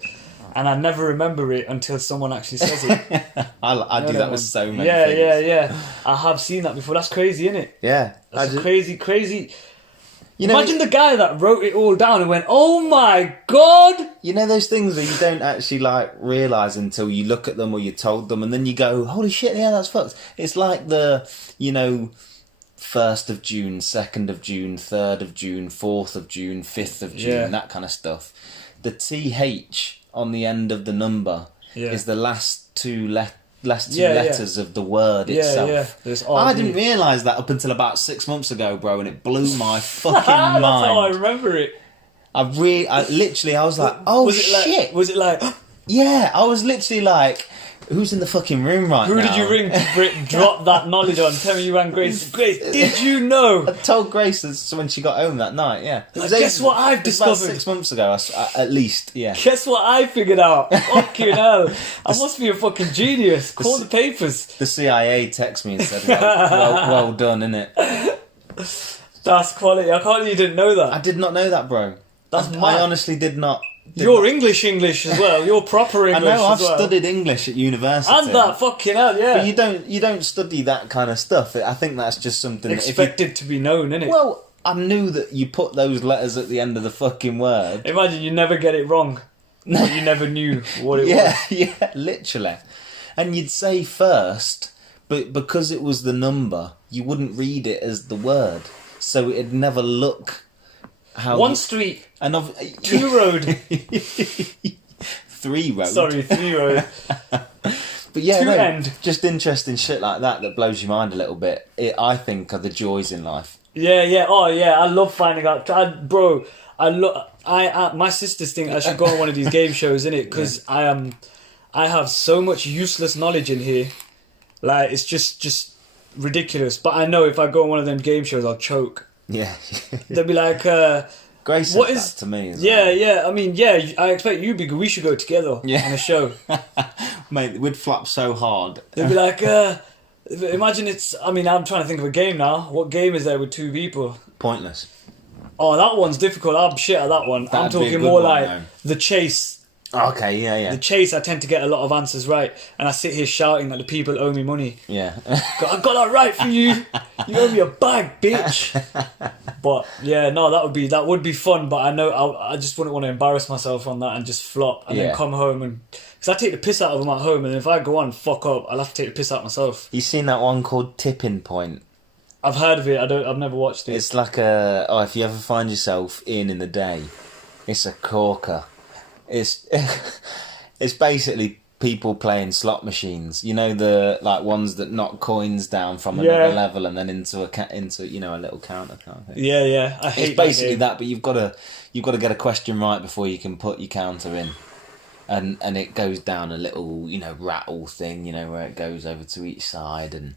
and I never remember it until someone actually says it. I do that with so many things. Yeah. I have seen that before. That's crazy, isn't it? Yeah. That's crazy. Imagine the guy that wrote it all down and went, "Oh my god!" You know those things that you don't actually like realise until you look at them or you're told them, and then you go, "Holy shit, yeah, that's fucked." It's like the 1st of June, 2nd of June, 3rd of June, 4th of June, 5th of June, that kind of stuff. The TH on the end of the number is the last two letters of the word itself. I didn't realise that up until about 6 months ago, bro, and it blew my fucking mind. That's how I remember it. I was like, oh shit. Was it like... Yeah, I was literally like, who's in the fucking room right now? Who did you ring to drop that knowledge on? Tell me you rang Grace. Grace, did you know? I told Grace this when she got home that night, yeah. Guess what I've discovered? About 6 months ago, at least, yeah. Guess what I figured out? Fucking hell. I must be a fucking genius. Call the papers. The CIA texted me and said, well done, innit? That's quality. I can't believe you didn't know that. I did not know that, bro. I honestly did not. You're English as well. You're proper English as well. I know, I've studied English at university. And that, fucking hell, yeah. But you don't study that kind of stuff. I think that's just something... Expected to be known, innit? Well, I knew that you put those letters at the end of the fucking word. Imagine you never get it wrong. But you never knew what it was. Yeah, literally. And you'd say first, but because it was the number, you wouldn't read it as the word. So it'd never look... One street, two road, 3 road. Sorry, 3 road. But yeah, end. Just interesting shit like that blows your mind a little bit. I think are the joys in life. Yeah. Oh yeah, I love finding out, bro. My sisters think I should go on one of these game shows, innit? Because I have so much useless knowledge in here. Like it's just ridiculous. But I know if I go on one of them game shows, I'll choke. Yeah. They'll be like, Grace said that to me as well. Yeah. I mean, I expect you we should go together on a show. Mate, we'd flap so hard. They'll be like, imagine I'm trying to think of a game now. What game is there with 2 people? Pointless. Oh, that one's difficult. I'm shit at that one. I'm talking more like The Chase. Okay, yeah. The Chase, I tend to get a lot of answers right, and I sit here shouting that the people owe me money. Yeah. I got that right for you. You owe me a bag, bitch. But yeah, no, that would be fun. But I know I just wouldn't want to embarrass myself on that and just flop and then come home and because I take the piss out of them at home, and if I go on and fuck up, I'll have to take the piss out myself. You seen that one called Tipping Point? I've heard of it. I've never watched it. It's like if you ever find yourself in the day, it's a corker. It's basically people playing slot machines. You know, the like ones that knock coins down from another level and then into a little counter kind of thing. Yeah. I hate It's basically that, but you've got to get a question right before you can put your counter in. And it goes down a little, rattle thing, where it goes over to each side, and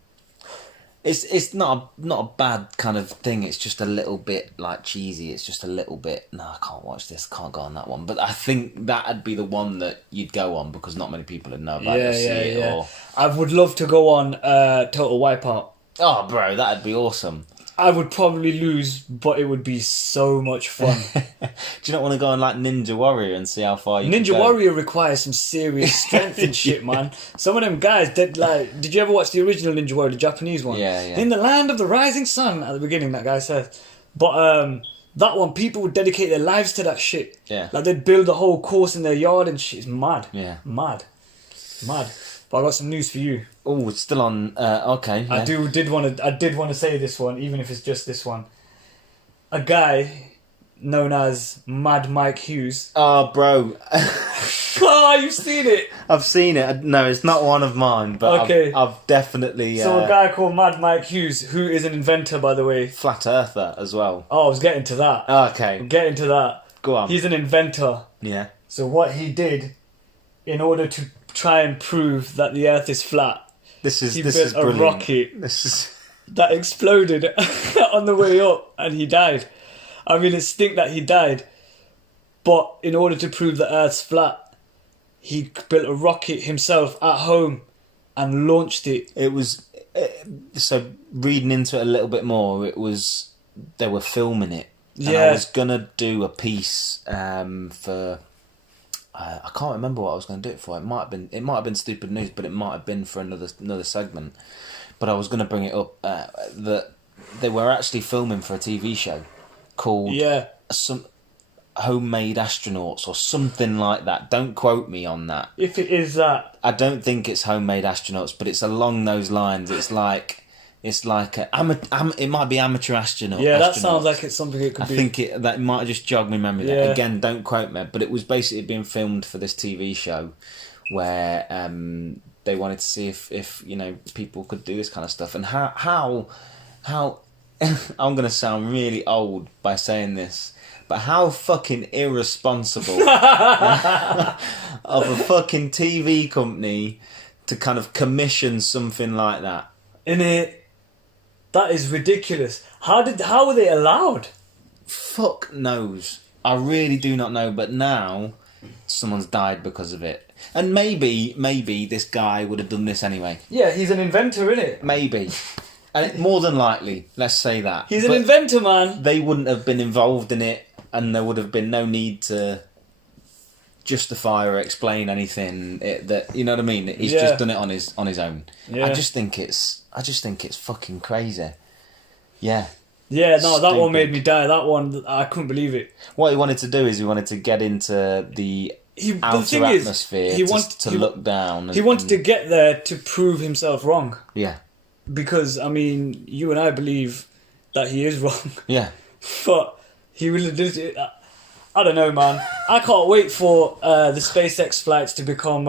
it's not a bad kind of thing. It's just a little bit like cheesy. It's just a little bit. No, I can't watch this. Can't go on that one. But I think that'd be the one that you'd go on because not many people would know about it. Yeah. I would love to go on Total Wipeout. Oh, bro, that'd be awesome. I would probably lose, but it would be so much fun. Do you not want to go on like Ninja Warrior and see how far you can Ninja go? Warrior requires some serious strength and shit, man. Some of them guys did you ever watch the original Ninja Warrior, the Japanese one? Yeah. In the land of the rising sun, at the beginning, that guy says. But that one, people would dedicate their lives to that shit. Yeah. Like they'd build a whole course in their yard and shit. It's mad. Yeah. Mad. But I got some news for you. Oh, it's still on. Okay. Yeah. I did want to say this one, even if it's just this one. A guy known as Mad Mike Hughes. Oh, bro. Oh, you've seen it. I've seen it. No, it's not one of mine, but Okay. I've definitely. So a guy called Mad Mike Hughes, who is an inventor, by the way. Flat Earther as well. Oh, I was getting to that. Okay. I'm getting to that. Go on. He's an inventor. Yeah. So what he did, in order to try and prove that the Earth is flat, he built a brilliant. rocket This is. that exploded on the way up, and he died. I mean, it stinks that he died. But in order to prove the Earth's flat, he built a rocket himself at home and launched it. It was. So reading into it a little bit more, it was they were filming it. And Yeah. I was gonna do a piece for. I can't remember what I was going to do it for. It might have been stupid news, but it might have been for another segment. But I was going to bring it up that they were actually filming for a TV show called some Homemade Astronauts or something like that. Don't quote me on that. If it is that. I don't think it's Homemade Astronauts, but it's along those lines. It's like it might be Amateur Astronaut. Yeah, that astronauts. sounds like it's something it could be. I think that might have just jogged my memory. Yeah. There. Again, don't quote me, but it was basically being filmed for this TV show where they wanted to see if people could do this kind of stuff and how I'm going to sound really old by saying this, but how fucking irresponsible of a fucking TV company to kind of commission something like that. Innit? That is ridiculous. How were they allowed? Fuck knows. I really do not know, but now someone's died because of it. And maybe this guy would have done this anyway. Yeah, he's an inventor, innit? Maybe. And more than likely, let's say that. He's an inventor, man. They wouldn't have been involved in it, and there would have been no need to justify or explain anything. That you know what I mean? He's just done it on his own. Yeah. I just think it's fucking crazy. Yeah. Yeah, no, that one Stupid. made me die. That one, I couldn't believe it. What he wanted to do is he wanted to get into the outer atmosphere to look down. He wanted to get there to prove himself wrong. Yeah. Because, I mean, you and I believe that he is wrong. Yeah. But he really did it. I don't know, man. I can't wait for the SpaceX flights to become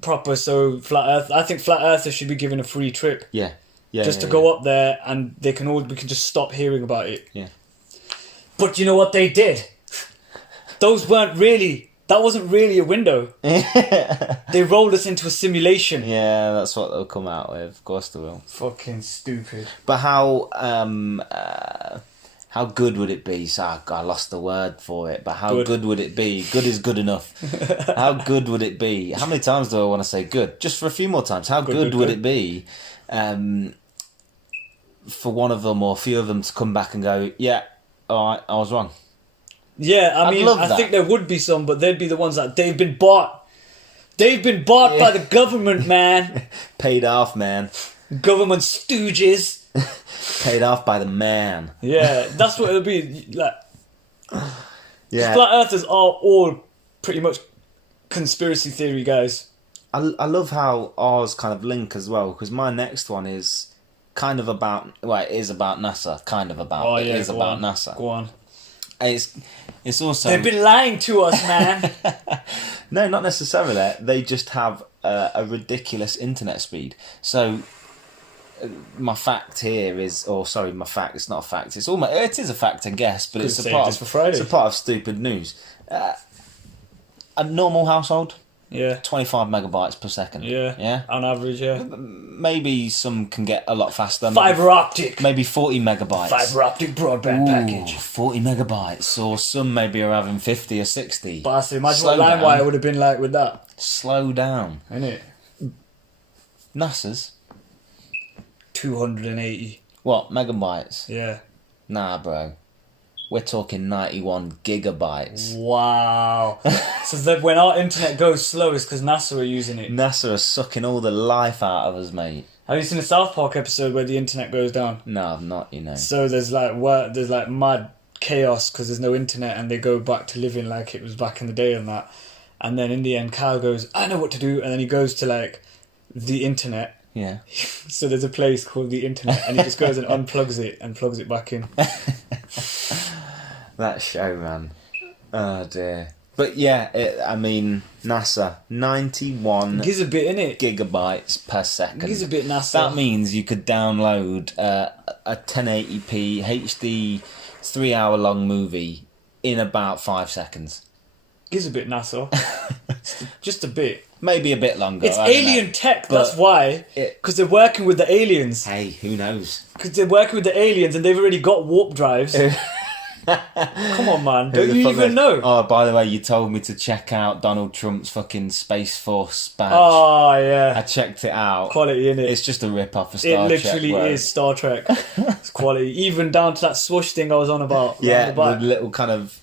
proper. So Flat Earth. I think Flat Earthers should be given a free trip. Yeah. Yeah. Just to go up there, and we can just stop hearing about it. Yeah. But you know what they did? That wasn't really a window. They rolled us into a simulation. Yeah, that's what they'll come out with. Of course they will. Fucking stupid. But how good would it be? So I lost the word for it. But how good would it be? Good is good enough. How good would it be? How many times do I want to say good? Just for a few more times. How good would it be for one of them or a few of them to come back and go, yeah, all right, I was wrong. Yeah, I think there would be some, but they'd be the ones that they've been bought. They've been bought by the government, man. Paid off, man. Government stooges. Paid off by the man. Yeah, that's what it'll be like. Yeah. Flat Earthers are all pretty much conspiracy theory guys. I love how ours kind of link as well, because my next one is kind of about, well, it is about NASA, kind of about, it is about NASA. Go on. It's also... They've been lying to us, man. No, not necessarily. They just have a ridiculous internet speed. So my fact here is, my fact. It's not a fact. It is a fact, I guess, but it's a part of stupid news. A normal household. Yeah. 25 megabytes per second. Yeah. Yeah. On average, yeah. Maybe some can get a lot faster. Fiber optic. Maybe 40 megabytes. Fiber optic broadband package. 40 megabytes. Or some maybe are having 50 or 60. Bastard, imagine what LimeWire would have been like with that. Slow down. Innit? NASA's. 280. What, megabytes? Yeah. Nah, bro. We're talking 91 gigabytes. Wow. So that when our internet goes slow, it's because NASA are using it. NASA are sucking all the life out of us, mate. Have you seen the South Park episode where the internet goes down? No, I've not, you know. So there's like mad chaos because there's no internet, and they go back to living like it was back in the day and that. And then in the end, Kyle goes, I know what to do. And then he goes to like the internet. Yeah. So there's a place called the internet, and he just goes and unplugs it and plugs it back in. That show, man. Oh dear. But yeah, NASA, 91 Gigabit, innit? gigabytes per second. Gigabit NASA. That means you could download a 1080p HD 3-hour-long movie in about 5 seconds. Gigabit NASA. Just a bit. Maybe a bit longer. It's alien tech, But that's why. Because they're working with the aliens. Hey, who knows? Because they're working with the aliens and they've already got warp drives. Come on, man. Don't you even know? Oh, by the way, you told me to check out Donald Trump's fucking Space Force badge. Oh, yeah. I checked it out. Quality, innit? It's just a rip-off of Star Trek. It literally is Star Trek. It's quality. Even down to that swoosh thing I was on about. Yeah, the little kind of...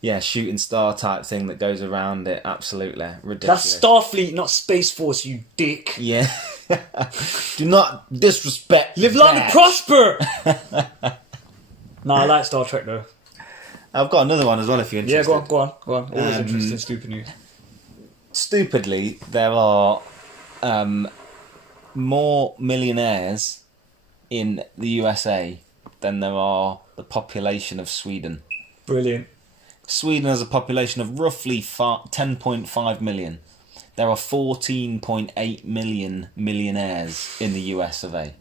Yeah, shooting star type thing that goes around it. Absolutely ridiculous. That's Starfleet, not Space Force, you dick. Yeah. Do not disrespect. Live long and prosper! Nah, I like Star Trek though. I've got another one as well if you're interested. Yeah, go on. Always interesting, stupid news. Stupidly, there are more millionaires in the USA than there are the population of Sweden. Brilliant. Sweden has a population of roughly 10.5 million. There are 14.8 million millionaires in the US of A.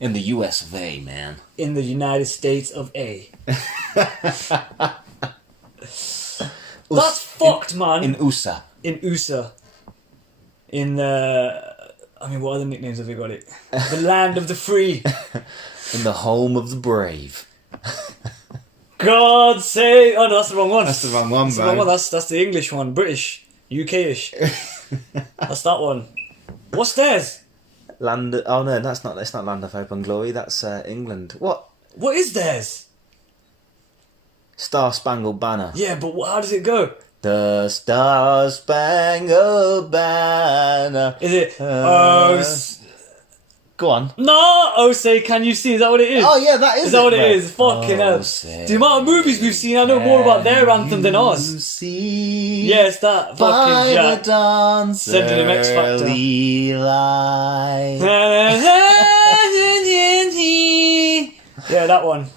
In the US of A, man. In the United States of A. That's fucked, man. In USA. In USA. In what other nicknames have we got it? The land of the free. In the home of the brave. God save... Oh, no, that's the wrong one. That's the wrong one, that's bro. The wrong one. That's the English one. British. UK-ish. That's that one. What's theirs? Land... Oh, no, that's not Land of Hope and Glory. That's England. What? What is theirs? Star Spangled Banner. Yeah, but how does it go? The Star Spangled Banner. Is it... Go on. No! Oh, say, can you see? Is that what it is? Oh, yeah, that is Is that what it is? Fucking hell. The amount of movies we've seen, I know more about their anthem than ours. See yeah, it's that fucking Jack. Sending him X Factor. Yeah, that one.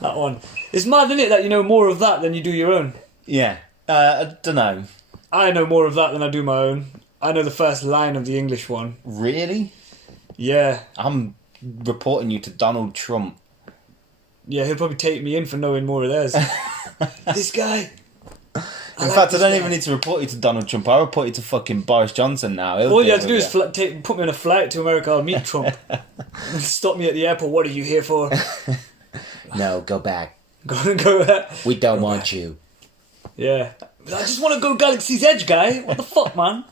It's mad, isn't it, that you know more of that than you do your own? Yeah. I don't know. I know more of that than I do my own. I know the first line of the English one. Really? Yeah. I'm reporting you to Donald Trump. Yeah, he'll probably take me in for knowing more of theirs. This guy. In fact, I don't even need to report you to Donald Trump. I report you to fucking Boris Johnson now. All you have to do is put me on a flight to America. I'll meet Trump. Stop me at the airport. What are you here for? No, go back. Go back. We don't want you. Yeah. I just want to go Galaxy's Edge, guy. What the fuck, man?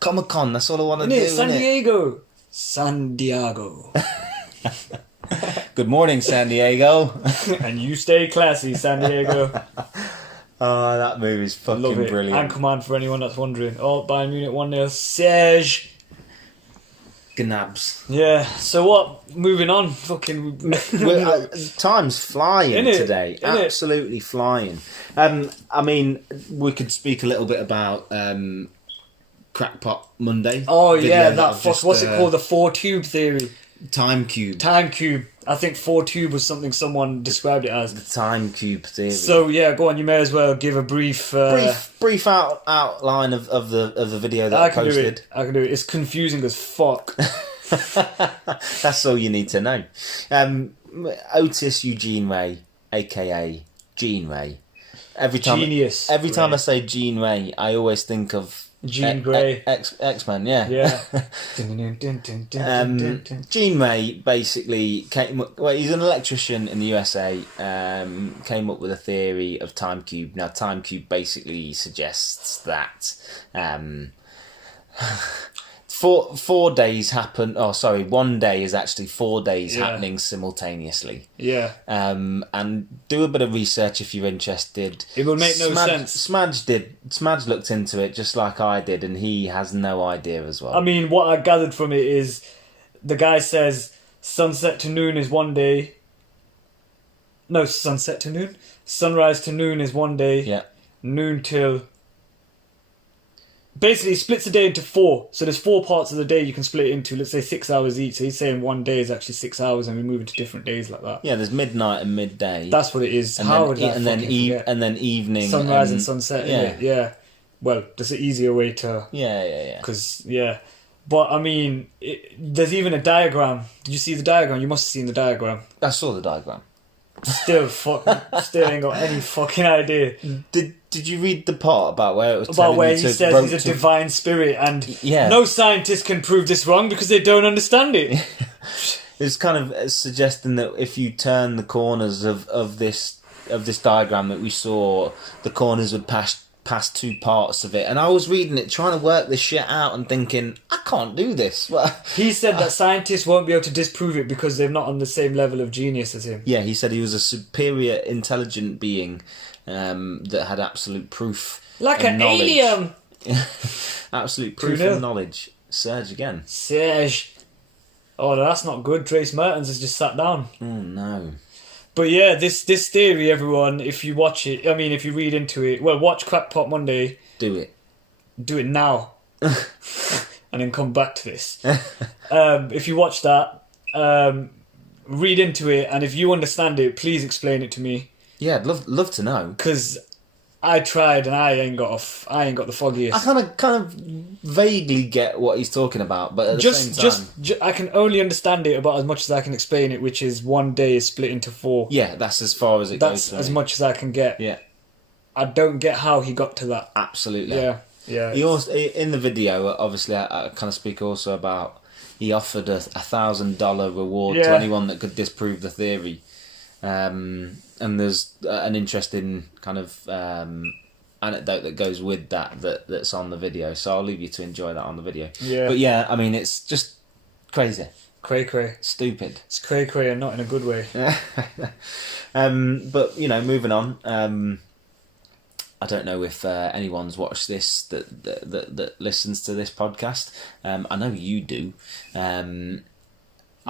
Comic-Con, that's all I want to do, San Diego. San Diego. Good morning, San Diego. And you stay classy, San Diego. Oh, that movie's fucking Love it. brilliant. And command for anyone that's wondering. Oh, Bayern Munich 1-0. Serge. Gnabs. Yeah, so what? Moving on. Fucking... Time's flying today. Innit? Absolutely flying. I mean, we could speak a little bit about Crackpot Monday. Oh, yeah, that what's it called? The 4-tube theory. Time cube. Time cube. I think 4-tube was something someone described it as. The time cube theory. So yeah, go on. You may as well give a brief outline of the video that I posted. I can do it. It's confusing as fuck. That's all you need to know. Otis Eugene Ray, aka Gene Ray. Genius. Every time I say Gene Ray, I always think of Jean Grey. X-Men, yeah. Yeah. Gene Ray basically he's an electrician in the USA, came up with a theory of time cube. Now, time cube basically suggests that four days happen. Oh, sorry, one day is actually 4 days happening simultaneously. Yeah. And do a bit of research if you're interested. It will make no sense. Smaj looked into it just like I did, and he has no idea as well. I mean, what I gathered from it is the guy says sunset to noon is 1 day. No, sunset to noon? Sunrise to noon is 1 day. Yeah. Noon till... Basically, he splits the day into 4. So there's 4 parts of the day you can split it into, let's say 6 hours each. So he's saying 1 day is actually 6 hours, and we move into different days like that. Yeah, there's midnight and midday. That's what it is. And How then, would I and then forget? evening. Sunrise and sunset. Yeah. Yeah. Well, there's an easier way to... Yeah. Because, But, I mean, there's even a diagram. Did you see the diagram? You must have seen the diagram. I saw the diagram. Still ain't got any fucking idea. Did you read the part about where it was About where he to says vote he's a divine spirit and Yeah. no scientist can prove this wrong because they don't understand it. It's kind of suggesting that if you turn the corners of this diagram that we saw, the corners would pass 2 parts of it. And I was reading it, trying to work this shit out and thinking, I can't do this. He said that scientists won't be able to disprove it because they're not on the same level of genius as him. Yeah, he said he was a superior intelligent being that had absolute proof. Like and an knowledge. alien! Absolute proof 2-0. and knowledge. Serge again. Serge. Oh, that's not good. Trace Mertens has just sat down. Oh, no. But yeah, this theory, everyone, if you watch it, I mean, if you read into it, well, watch Crackpot Monday. Do it. Do it now. And then come back to this. If you watch that, read into it, and if you understand it, please explain it to me. Yeah, I'd love to know. Because I tried and I ain't got the foggiest. I kind of vaguely get what he's talking about, but at the same time... I can only understand it about as much as I can explain it, which is 1 day is split into 4. Yeah, that's as far as it goes. That's as much as I can get. Yeah. I don't get how he got to that. Absolutely. Yeah. He also, in the video, obviously, I kind of speak also about he offered a $1,000 reward to anyone that could disprove the theory. And there's an interesting kind of anecdote that goes with that's on the video. So I'll leave you to enjoy that on the video. Yeah. But yeah, I mean, it's just crazy. Cray. Stupid. It's cray and not in a good way. But, moving on. I don't know if anyone's watched this that listens to this podcast. I know you do.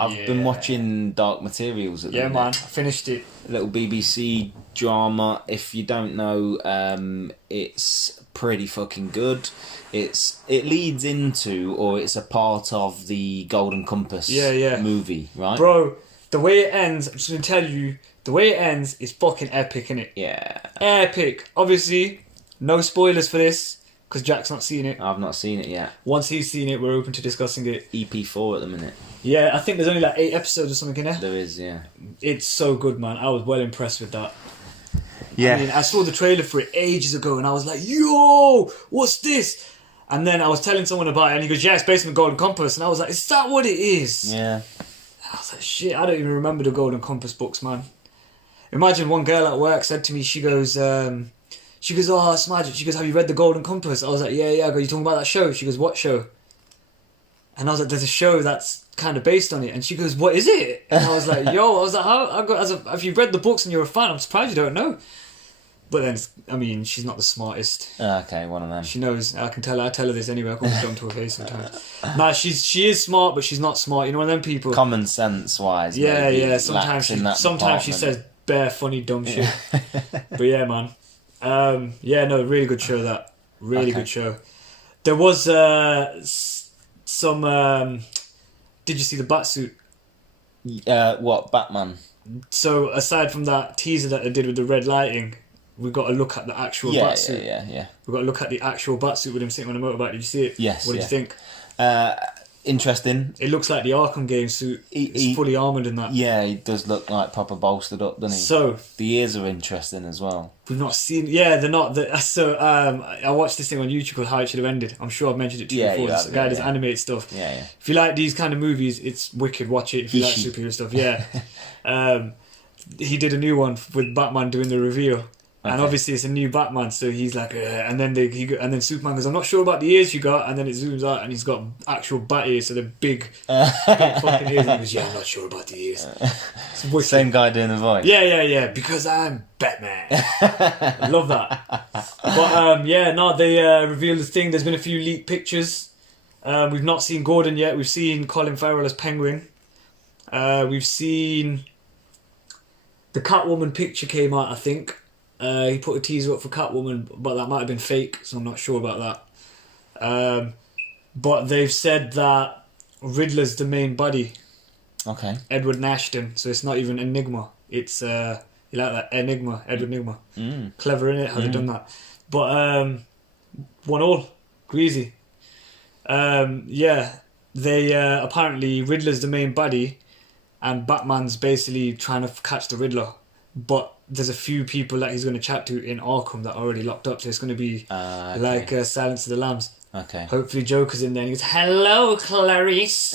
I've been watching Dark Materials at the minute. Yeah, man. I finished it. Little BBC drama. If you don't know, it's pretty fucking good. It leads into, or it's a part of the Golden Compass movie, right? Bro, the way it ends, I'm just going to tell you, the way it ends is fucking epic, innit? Yeah. Epic. Obviously, no spoilers for this, because Jack's not seen it. I've not seen it yet. Once he's seen it, we're open to discussing it. EP4 at the minute. Yeah, I think there's only like 8 episodes or something in there. There is, yeah. It's so good, man. I was well impressed with that. Yeah. I mean, I saw the trailer for it ages ago and I was like, yo, what's this? And then I was telling someone about it and he goes, yeah, it's based on the Golden Compass. And I was like, is that what it is? Yeah. And I was like, shit, I don't even remember the Golden Compass books, man. Imagine one girl at work said to me, she goes, oh, Smaj, she goes, have you read the Golden Compass? I was like, yeah. I go, you talking about that show? She goes, what show? And I was like, there's a show that's kind of based on it. And she goes, what is it? And I was like, have you read the books and you're a fan? I'm surprised you don't know. But then, she's not the smartest. Okay, one of them. She knows. I tell her this anyway. I call her dumb to her face sometimes. Nah, she is smart, but she's not smart. You know, one of them people. Common sense wise. Yeah. Sometimes she says bare funny dumb shit. But yeah, man. Really good show. That really good show. There was some. Did you see the Batsuit? What, Batman? So aside from that teaser that they did with the red lighting, we got to look at the actual batsuit. Yeah. We got to look at the actual batsuit with him sitting on a motorbike. Did you see it? Yes. What did you think? Interesting. It looks like the Arkham game suit. He's fully armoured in that. Yeah, he does look like proper bolstered up, doesn't he? So the ears are interesting as well. we've not seen. Yeah, they're not. So I watched this thing on YouTube called How It Should Have Ended. I'm sure I've mentioned it to you before. This guy does animated stuff. Yeah. If you like these kind of movies, it's wicked. Watch it. If you like superhero stuff, yeah. He did a new one with Batman doing the reveal. And obviously it's a new Batman, so he's like, and then then Superman goes, I'm not sure about the ears you got, and then it zooms out and he's got actual bat ears, so they're big fucking ears. And he goes, yeah, I'm not sure about the ears. Same guy doing the voice. Yeah, because I'm Batman. I love that. But they revealed this thing. There's been a few leaked pictures. We've not seen Gordon yet. We've seen Colin Farrell as Penguin. We've seen the Catwoman picture came out, I think. He put a teaser up for Catwoman, but that might have been fake, so I'm not sure about that. But they've said that Riddler's the main buddy. Okay. Edward Nashton, so it's not even Enigma. It's, you like that? Enigma, Edward Enigma. Clever, innit? How they done that. But, 1-1. Greasy. They, apparently, Riddler's the main buddy, and Batman's basically trying to catch the Riddler. But there's a few people that he's going to chat to in Arkham that are already locked up, so it's going to be like Silence of the Lambs. Okay. Hopefully Joker's in there and he goes, hello, Clarice.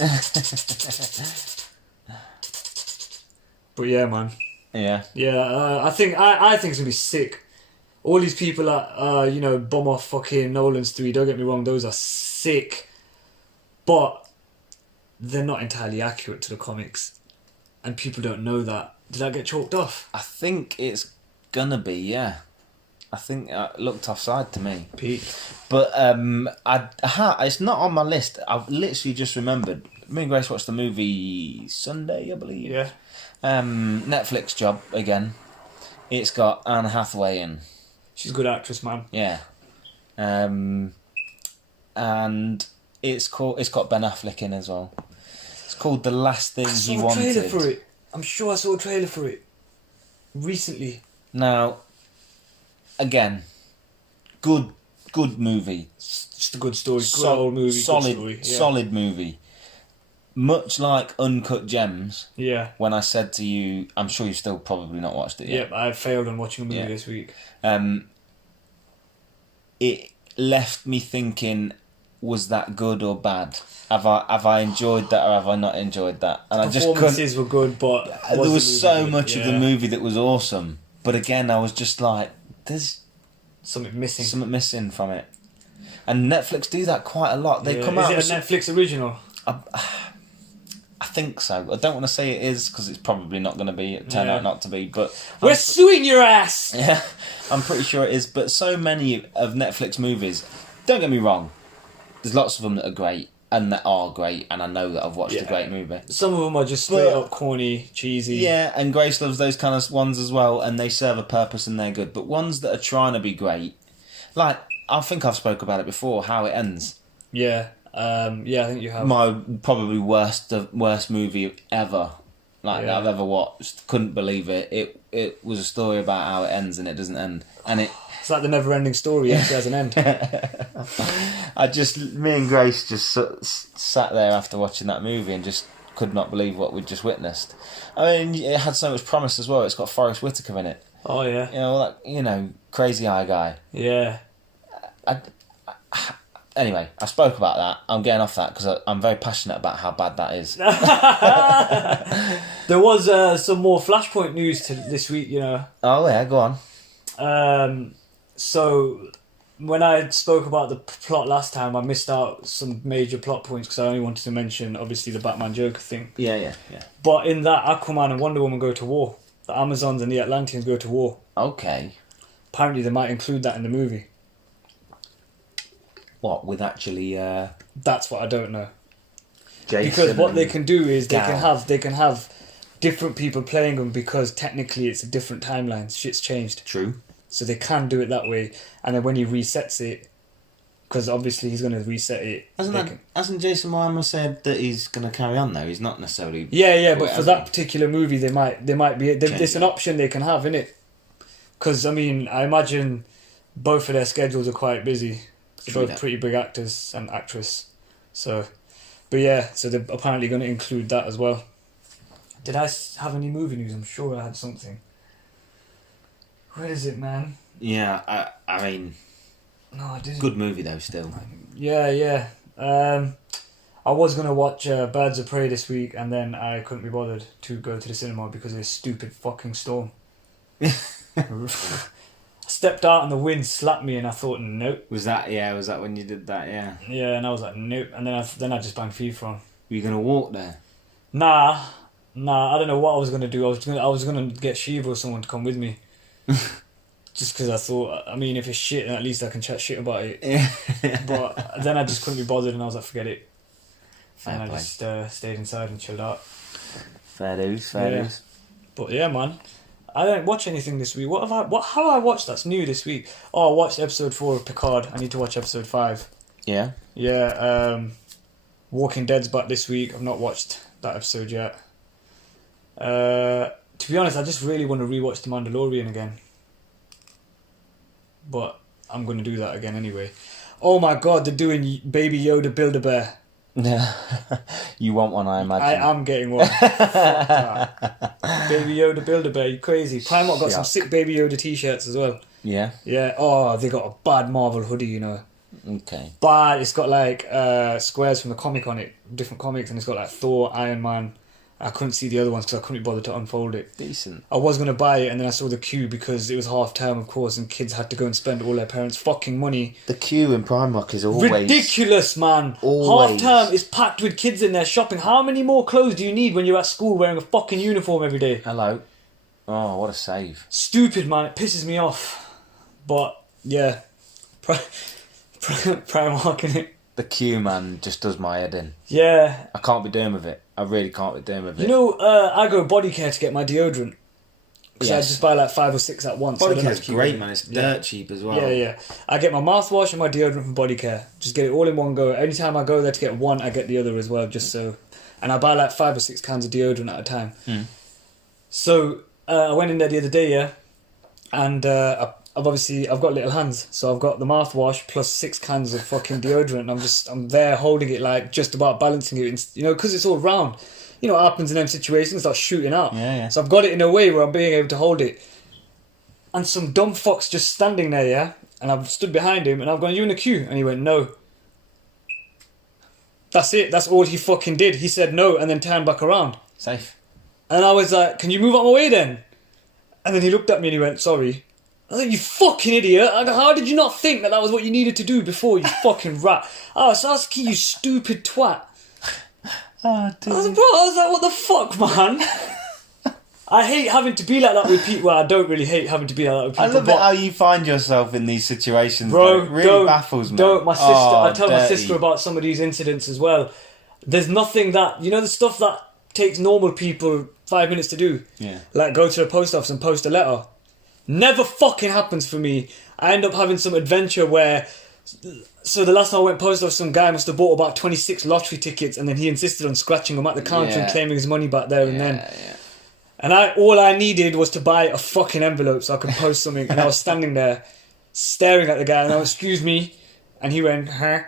But yeah, man. Yeah. Yeah, I think it's going to be sick. All these people that, bomb off fucking Nolan's 3, don't get me wrong, those are sick. But they're not entirely accurate to the comics. And people don't know that. Did that get chalked off? I think it's gonna be, yeah. I think it looked offside to me. Pete. But it's not on my list. I've literally just remembered. Me and Grace watched the movie Sunday, I believe. Yeah. Netflix job again. It's got Anne Hathaway in. She's a good actress, man. Yeah. And it's got Ben Affleck in as well. It's called The Last Thing He Wanted. I saw a trailer for it. I'm sure I saw a trailer for it recently. Now, again, good movie. Just a good story. Good old movie. Solid movie. Much like Uncut Gems. Yeah. When I said to you, I'm sure you've still probably not watched it yet. Yep, I failed on watching a movie this week. It left me thinking, was that good or bad? Have I enjoyed that or have I not enjoyed that? And I just couldn't. Performances were good, but there was so much of the movie that was awesome. But again, I was just like, there's something missing. Something missing from it. And Netflix do that quite a lot. They come out. Is it a Netflix original? I think so. I don't want to say it is because it's probably not going to be. It turned out not to be. But we're suing your ass. Yeah, I'm pretty sure it is. But so many of Netflix movies. Don't get me wrong. There's lots of them that are great and that are great, and I know that I've watched a great movie. Some of them are just straight up corny, cheesy. Yeah, and Grace loves those kind of ones as well, and they serve a purpose and they're good. But ones that are trying to be great, like I think I've spoke about it before, How It Ends. Yeah, I think you have. My probably worst movie ever, that I've ever watched. Couldn't believe it. It was a story about how it ends and it doesn't end, and it's like the never-ending story. It actually has an end. Me and Grace just sat there after watching that movie and just could not believe what we'd just witnessed. I mean, it had so much promise as well. It's got Forrest Whitaker in it. Oh yeah. Crazy eye guy. Yeah. Anyway, I spoke about that. I'm getting off that because I'm very passionate about how bad that is. There was some more Flashpoint news this week, Oh yeah, go on. So when I spoke about the plot last time, I missed out some major plot points because I only wanted to mention, obviously, the Batman Joker thing. Yeah. But in that, Aquaman and Wonder Woman go to war. The Amazons and the Atlanteans go to war. Okay. Apparently, they might include that in the movie. What, with actually... That's what I don't know. Jason because what they can do is Gal. they can have different people playing them because technically it's a different timeline. Shit's changed. True. So they can do it that way. And then when he resets it, because obviously he's going to reset it. Hasn't Jason Momoa said that he's going to carry on though? He's not necessarily. Yeah, but for that particular movie, they might be. It's an it. option they can have, innit? Because I mean, I imagine both of their schedules are quite busy. They're both pretty big actors and actress. So, but yeah, so they're apparently going to include that as well. Did I have any movie news? I'm sure I had something. Where is it, man? Yeah, I mean. No, I didn't. Good movie though, still. Yeah. I was going to watch Birds of Prey this week, and then I couldn't be bothered to go to the cinema because of this stupid fucking storm. I stepped out and the wind slapped me, and I thought, nope. Was that when you did that? Yeah. Yeah, and I was like, nope. And then I just banged FIFA on. Were you gonna walk there? Nah. I don't know what I was gonna do. I was gonna get Shiva or someone to come with me. Just because I thought, I mean, if it's shit, then at least I can chat shit about it. Yeah. But then I just couldn't be bothered, and I was like, forget it. Fair and play. I just stayed inside and chilled out. Fair dues. But yeah, man, I didn't watch anything this week. How have I watched that's new this week? Oh, I watched episode 4 of Picard. I need to watch episode 5. Yeah. Yeah. Walking Dead's back this week. I've not watched that episode yet. To be honest, I just really want to rewatch The Mandalorian again. But I'm going to do that again anyway. Oh my god, they're doing Baby Yoda Build-A-Bear. Yeah. You want one, I imagine. I am getting one. Fuck that. Baby Yoda Build-A-Bear, you crazy. Primark got some sick Baby Yoda t-shirts as well. Yeah? Yeah. Oh, they got a bad Marvel hoodie, you know. Okay. Bad. It's got like squares from the comic on it. Different comics, and it's got like Thor, Iron Man. I couldn't see the other ones because I couldn't be bothered to unfold it. Decent. I was going to buy it, and then I saw the queue because it was half term, of course, and kids had to go and spend all their parents' fucking money. The queue in Primark is always... ridiculous, man. Always. Half term is packed with kids in there shopping. How many more clothes do you need when you're at school wearing a fucking uniform every day? Hello. Oh, what a save. Stupid, man. It pisses me off. But, yeah. Primark, innit? The queue, man, just does my head in. Yeah. I can't be doing with it. I really can't be doing with it. You know, I go body care to get my deodorant. Because I just buy like 5 or 6 at once. Body care's great, man. It's dirt cheap as well. Yeah. I get my mouthwash and my deodorant from Body Care. Just get it all in one go. Anytime I go there to get one, I get the other as well, just so. And I buy like 5 or 6 cans of deodorant at a time. So I went in there the other day, yeah, and I've got little hands, so I've got the mouthwash plus 6 cans of fucking deodorant. And I'm there holding it, like just about balancing it, you know, because it's all round. You know what happens in them situations? Start shooting out. Yeah. So I've got it in a way where I'm being able to hold it. And some dumb fuck's just standing there, yeah? And I've stood behind him and I've gone, you in the queue? And he went, no. That's it. That's all he fucking did. He said no and then turned back around. Safe. And I was like, can you move out my way then? And then he looked at me and he went, sorry. I was like, you fucking idiot. I go, how did you not think that was what you needed to do before, you fucking rat? I was asking you, stupid twat. Oh, dude. I was like, what the fuck, man? I hate having to be like that with people. Well, I don't really hate having to be like that with people. I love it how you find yourself in these situations, bro. It really baffles me. Don't. My sister. I tell my dirty. sister about some of these incidents as well. There's nothing that, you know, the stuff that takes normal people 5 minutes to do. Yeah. Like go to the post office and post a letter. Never fucking happens for me. I end up having some adventure where... So the last time I went post office, some guy must have bought about 26 lottery tickets, and then he insisted on scratching them at the counter and claiming his money back there and then. Yeah. And all I needed was to buy a fucking envelope so I could post something. And I was standing there staring at the guy, and I went, excuse me. And he went, huh?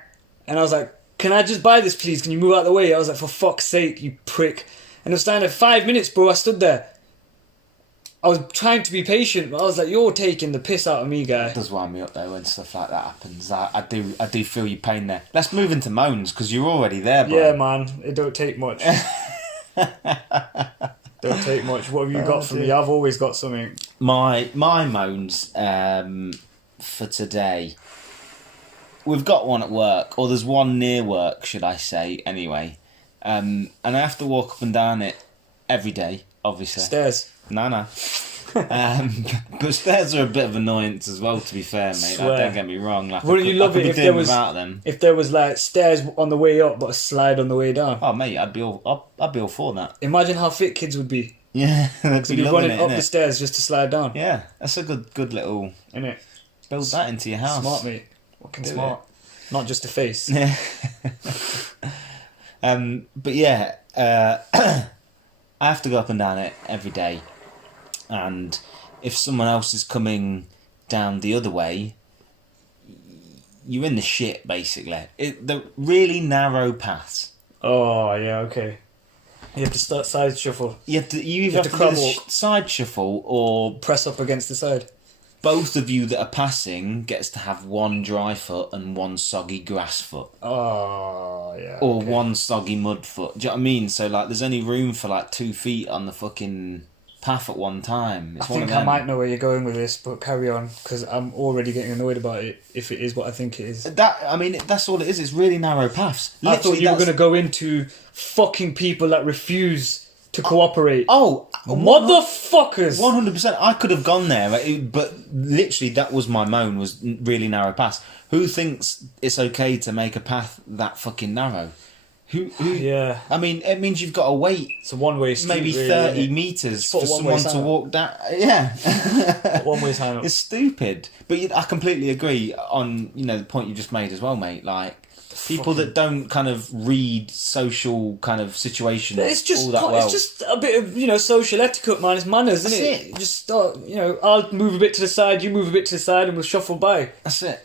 And I was like, can I just buy this, please? Can you move out of the way? I was like, for fuck's sake, you prick. And I was standing there 5 minutes, bro. I stood there. I was trying to be patient, but I was like, you're taking the piss out of me, guy. It does wind me up though when stuff like that happens. I do feel your pain there. Let's move into moans because you're already there, bro. Yeah, man. It don't take much. Don't take much. What have you got for me? I've always got something. My moans for today. We've got one at work, or there's one near work, should I say, anyway. And I have to walk up and down it every day, obviously. Stairs. No. But stairs are a bit of annoyance as well, to be fair, mate. Like, don't get me wrong. Like, wouldn't you love it if there was without them. If there was like stairs on the way up but a slide on the way down? Oh, mate, I'd be all for that. Imagine how fit kids would be. Yeah, they'd be running it, up the stairs just to slide down. Yeah, that's a good little. Innit? Build that into your house. Smart, mate. Fucking smart. not just a face. But yeah, I have to go up and down it every day, and if someone else is coming down the other way, you're in the shit, basically. The really narrow paths. Oh, yeah, okay. You have to start side shuffle. You either have to do the side shuffle, or press up against the side. Both of you that are passing gets to have one dry foot and one soggy grass foot. Oh, yeah. Or one soggy mud foot. Do you know what I mean? So, like, there's only room for, like, 2 feet on the fucking path at one time. I think I might know where you're going with this, but carry on, because I'm already getting annoyed about it, if it is what I think it is. That's all it is. It's really narrow paths. Literally, I thought you were going to go into fucking people that refuse to cooperate. Oh, motherfuckers! 100%. I could have gone there, but literally that was my moan, was really narrow paths. Who thinks it's okay to make a path that fucking narrow? Who? Yeah. I mean, it means you've got to wait. It's a one-way street. Maybe 30 metres for someone to walk down. Yeah. One-way sign up. It's stupid. But I completely agree on the point you just made as well, mate. Like, people that don't kind of read social kind of situations all that well. It's just a bit of, social etiquette, man. It's manners, isn't it? Just, I'll move a bit to the side, you move a bit to the side, and we'll shuffle by. That's it.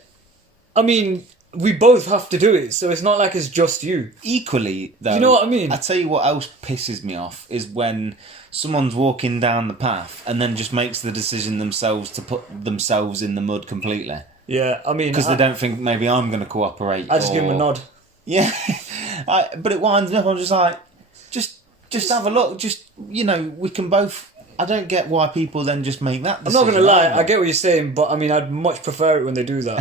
I mean, we both have to do it, so it's not like it's just you. Equally, though... You know what I mean? I tell you what else pisses me off is when someone's walking down the path and then just makes the decision themselves to put themselves in the mud completely. Yeah, I mean... Because they don't think maybe I'm going to cooperate. I just give them a nod. Yeah. But it winds me up. I'm just like, just have a look. Just, we can both... I don't get why people then just make that decision. I'm not going to lie, I get what you're saying, but I mean, I'd much prefer it when they do that.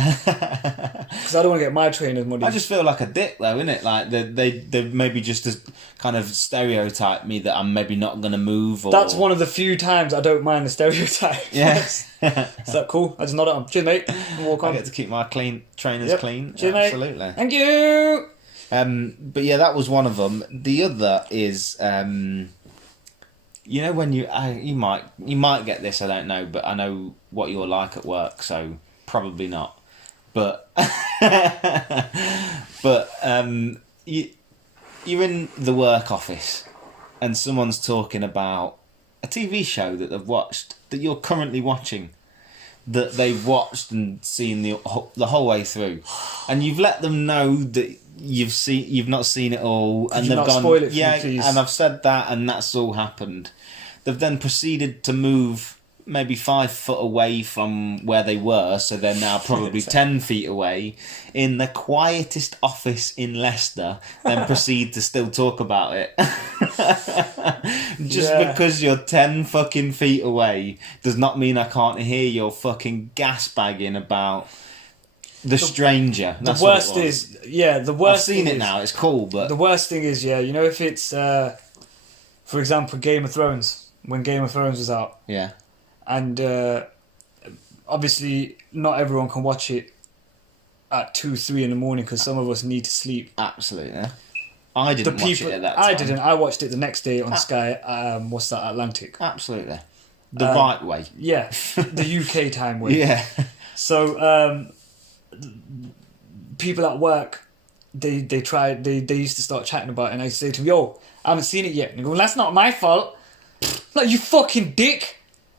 Because I don't want to get my trainers muddy. I just feel like a dick, though, innit? Like, they maybe just as kind of stereotype me that I'm maybe not going to move. Or... That's one of the few times I don't mind the stereotype. Yes. Is that cool? I just nod at them. Cheers, mate. Walk on. I get to keep my trainers clean. Cheers, absolutely. Mate. Thank you! But yeah, that was one of them. The other is... when you might get this, I don't know, but I know what you're like at work, so probably not. But you're in the work office, and someone's talking about a TV show that they've watched, that you're currently watching, that they've watched and seen the whole way through, and you've let them know that you've not seen it all, and they've gone, spoil it for me, please? And I've said that, and that's all happened. They've then proceeded to move maybe 5 foot away from where they were, so they're now probably 10 feet away, in the quietest office in Leicester, then proceed to still talk about it. Just because you're 10 fucking feet away does not mean I can't hear your fucking gas bagging about the stranger. The worst is, the worst I've seen it now, it's cool, but... The worst thing is, if it's, for example, Game of Thrones, when Game of Thrones was out. Yeah. And obviously not everyone can watch it at 2, 3 in the morning because some of us need to sleep. Absolutely. I didn't watch it at that time. I didn't. I watched it the next day on Sky, Atlantic. Absolutely. The right way. Yeah. The UK time way. Yeah. So people at work, they used to start chatting about it, and I say to them, yo, I haven't seen it yet. And they go, well, that's not my fault. Like, you fucking dick.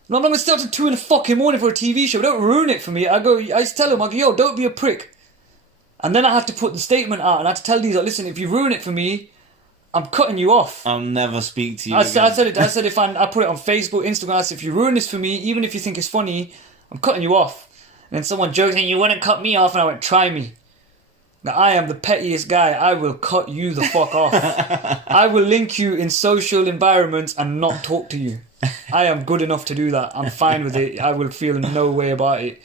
I'm not going to start at 2 in the fucking morning for a TV show. Don't ruin it for me. I just tell them, yo, don't be a prick. And then I have to put the statement out, and I have to tell these, listen, if you ruin it for me, I'm cutting you off. I'll never speak to you again. I said if I put it on Facebook, Instagram, I said, if you ruin this for me, even if you think it's funny, I'm cutting you off. And then someone joked, and you wouldn't cut me off, and I went, try me. Now, I am the pettiest guy. I will cut you the fuck off. I will link you in social environments and not talk to you. I am good enough to do that. I'm fine with it. I will feel no way about it.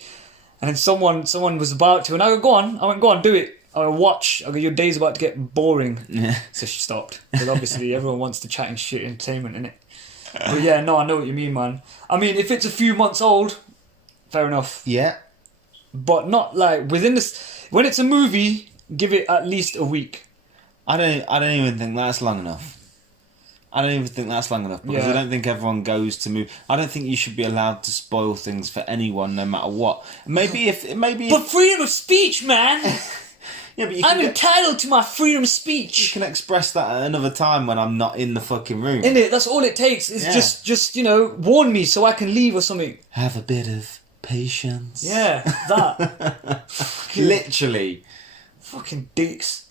And then someone was about to, and I go, go on. I went, go on, do it. I go, watch. I go, your day's about to get boring. Yeah. So she stopped. Because obviously everyone wants to chat and shit entertainment, innit? But yeah, no, I know what you mean, man. I mean, if it's a few months old, fair enough. Yeah. But not like within this. When it's a movie, give it at least a week. I don't even think that's long enough. Because I don't think everyone goes to move. I don't think you should be allowed to spoil things for anyone, no matter what. But freedom of speech, man. Yeah, but I'm entitled to my freedom of speech. You can express that at another time when I'm not in the fucking room. Innit? That's all it takes. Is just warn me so I can leave or something. Have a bit of patience. Yeah, that. Literally. Fucking dicks.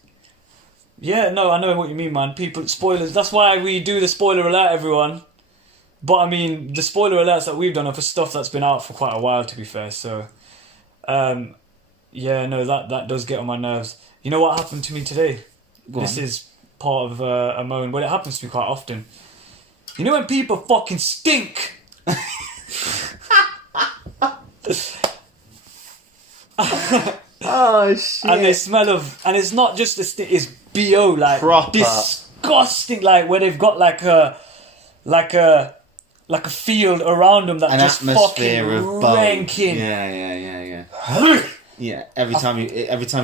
Yeah, no, I know what you mean, man. People, spoilers. That's why we do the spoiler alert, everyone. But I mean, the spoiler alerts that we've done are for stuff that's been out for quite a while, to be fair. So, yeah, no, that does get on my nerves. You know what happened to me today? This is part of a moan, but it happens to me quite often. You know when people fucking stink? Oh shit! And they smell of, and it's not just it's BO, like proper disgusting, like where they've got like a field around them that an just atmosphere fucking of ranking. Yeah. Yeah, every time you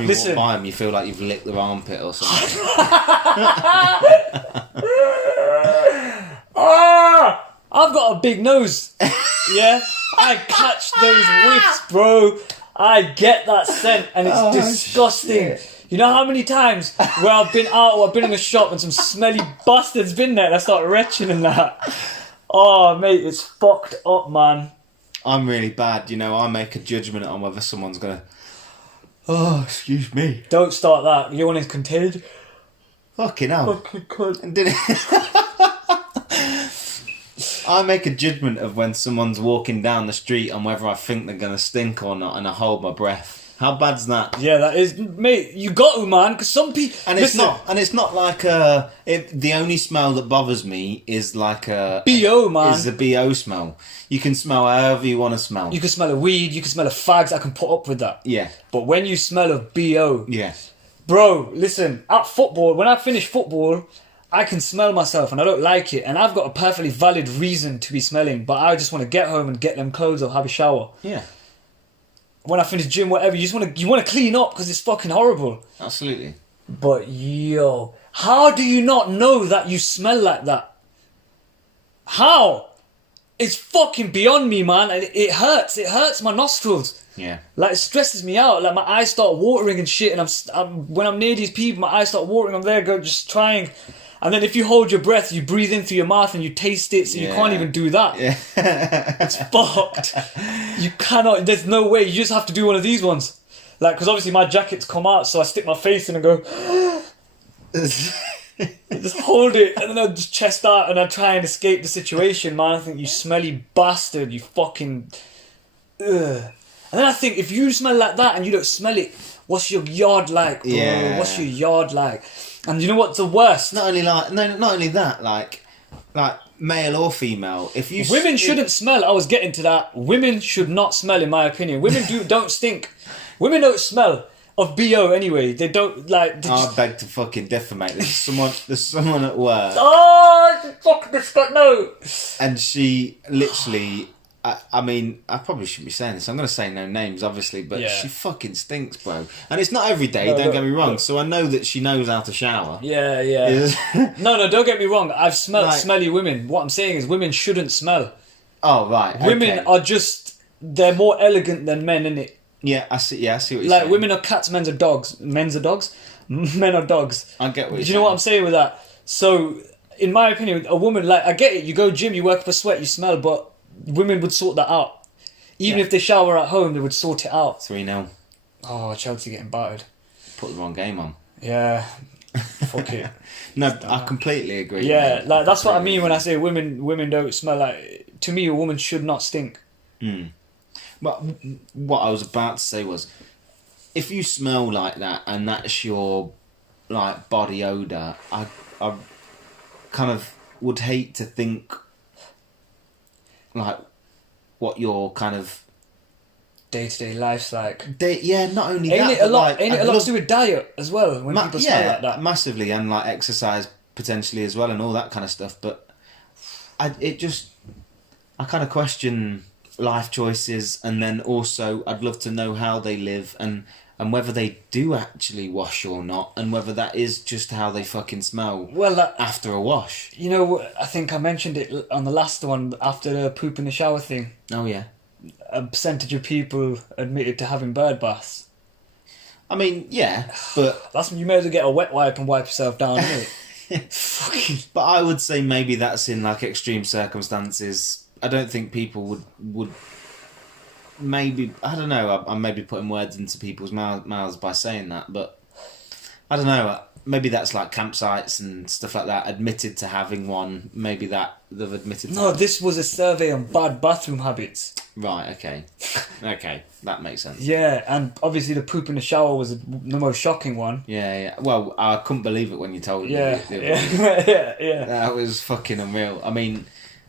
walk by them, you feel like you've licked their armpit or something. I've got a big nose. Yeah, I catch those whiffs, bro. I get that scent, and it's disgusting. Shit. You know how many times where I've been out or I've been in a shop and some smelly bastard's been there and I start retching and that. Oh, mate, it's fucked up, man. I'm really bad. You know, I make a judgment on whether someone's gonna. Oh, excuse me. Don't start that. Your one is contained. Fucking hell. Fucking cunt. And did it? I make a judgment of when someone's walking down the street and whether I think they're gonna stink or not, and I hold my breath. How bad's that? Yeah, that is, mate. You got to, man, because some people. And it's not like the only smell that bothers me is like a BO, man. Is the BO smell. You can smell however you want to smell. You can smell a weed. You can smell a fags. I can put up with that. Yeah. But when you smell of BO, yes, bro. Listen, at football, when I finish football, I can smell myself and I don't like it, and I've got a perfectly valid reason to be smelling, but I just want to get home and get them clothes or have a shower. Yeah. When I finish gym, whatever, you want to clean up because it's fucking horrible. Absolutely. But yo, how do you not know that you smell like that? How? It's fucking beyond me, man. And it hurts. It hurts my nostrils. Yeah. Like, it stresses me out. Like, my eyes start watering and shit. And when I'm near these people, my eyes start watering. I'm there, just trying. And then if you hold your breath, you breathe in through your mouth and you taste it, so you can't even do that. Yeah. It's fucked. You cannot, there's no way. You just have to do one of these ones. Like, because obviously my jackets come out, so I stick my face in and go, just hold it, and then I just chest out and I try and escape the situation, man. I think, you smelly bastard, you fucking... Ugh. And then I think, if you smell like that and you don't smell it, what's your yard like, bro? Yeah. What's your yard like? And you know what's the worst? Not only that, like male or female. If you women shouldn't smell. I was getting to that. Women should not smell, in my opinion. Women don't stink. Women don't smell of BO anyway. They don't like. I beg to fucking defamate. There's someone at work. Oh, fuck this guy, no. And she literally. I mean, I probably shouldn't be saying this. I'm going to say no names, obviously, but she fucking stinks, bro. And it's not every day, don't get me wrong. So I know that she knows how to shower. Yeah. No, don't get me wrong. I've smelled smelly women. What I'm saying is women shouldn't smell. Oh, right. Women are just... They're more elegant than men, innit? Yeah, I see what you're saying. Like, women are cats, men are dogs. Men are dogs? Men are dogs. I get what you're saying. Do you know what I'm saying with that? So, in my opinion, a woman, like, I get it. You go gym, you work up a sweat, you smell, but... Women would sort that out. Even if they shower at home, they would sort it out. 3-0. Oh, Chelsea getting battered. Put the wrong game on. Yeah. Fuck it. No, I completely agree. Yeah, like that's what I mean when I say women don't smell like... To me, a woman should not stink. But what I was about to say was, if you smell like that and that's your like body odour, I kind of would hate to think like what your kind of day-to-day life's like. Not only that, ain't it a lot to do with diet as well when people smell like that? Massively, and like exercise potentially as well and all that kind of stuff. But I kind of question life choices, and then also I'd love to know how they live and whether they do actually wash or not, and whether that is just how they fucking smell after a wash. You know, I think I mentioned it on the last one, after the poop in the shower thing. Oh, yeah. A percentage of people admitted to having bird baths. I mean, yeah, but You may as well get a wet wipe and wipe yourself down, innit? Fucking. but I would say maybe that's in like extreme circumstances. I don't think people would maybe, I don't know. I'm maybe putting words into people's mouths by saying that, but I don't know. Maybe that's like campsites and stuff like that. Admitted to having one. Maybe that they've admitted to. No, this was a survey on bad bathroom habits. Right. Okay. Okay, that makes sense. Yeah, and obviously the poop in the shower was the most shocking one. Yeah. Well, I couldn't believe it when you told me. Yeah, yeah. That was fucking unreal. I mean,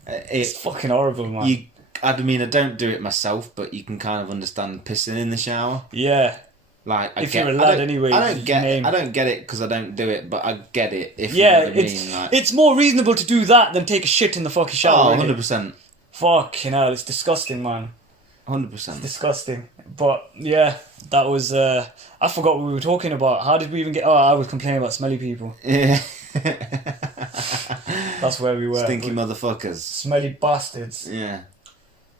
It's fucking horrible, man. I don't do it myself, but you can kind of understand pissing in the shower. Yeah. Like, If you're a lad anyway, I don't get it because I don't do it, but I get it if yeah, you know what I mean. Like, it's more reasonable to do that than take a shit in the fucking shower. 100%. Fucking hell, it's disgusting, man. 100%. Disgusting. But yeah, that was. I forgot what we were talking about. How did we even get? Oh, I was complaining about smelly people. Yeah. That's where we were. Stinky motherfuckers. Smelly bastards. Yeah.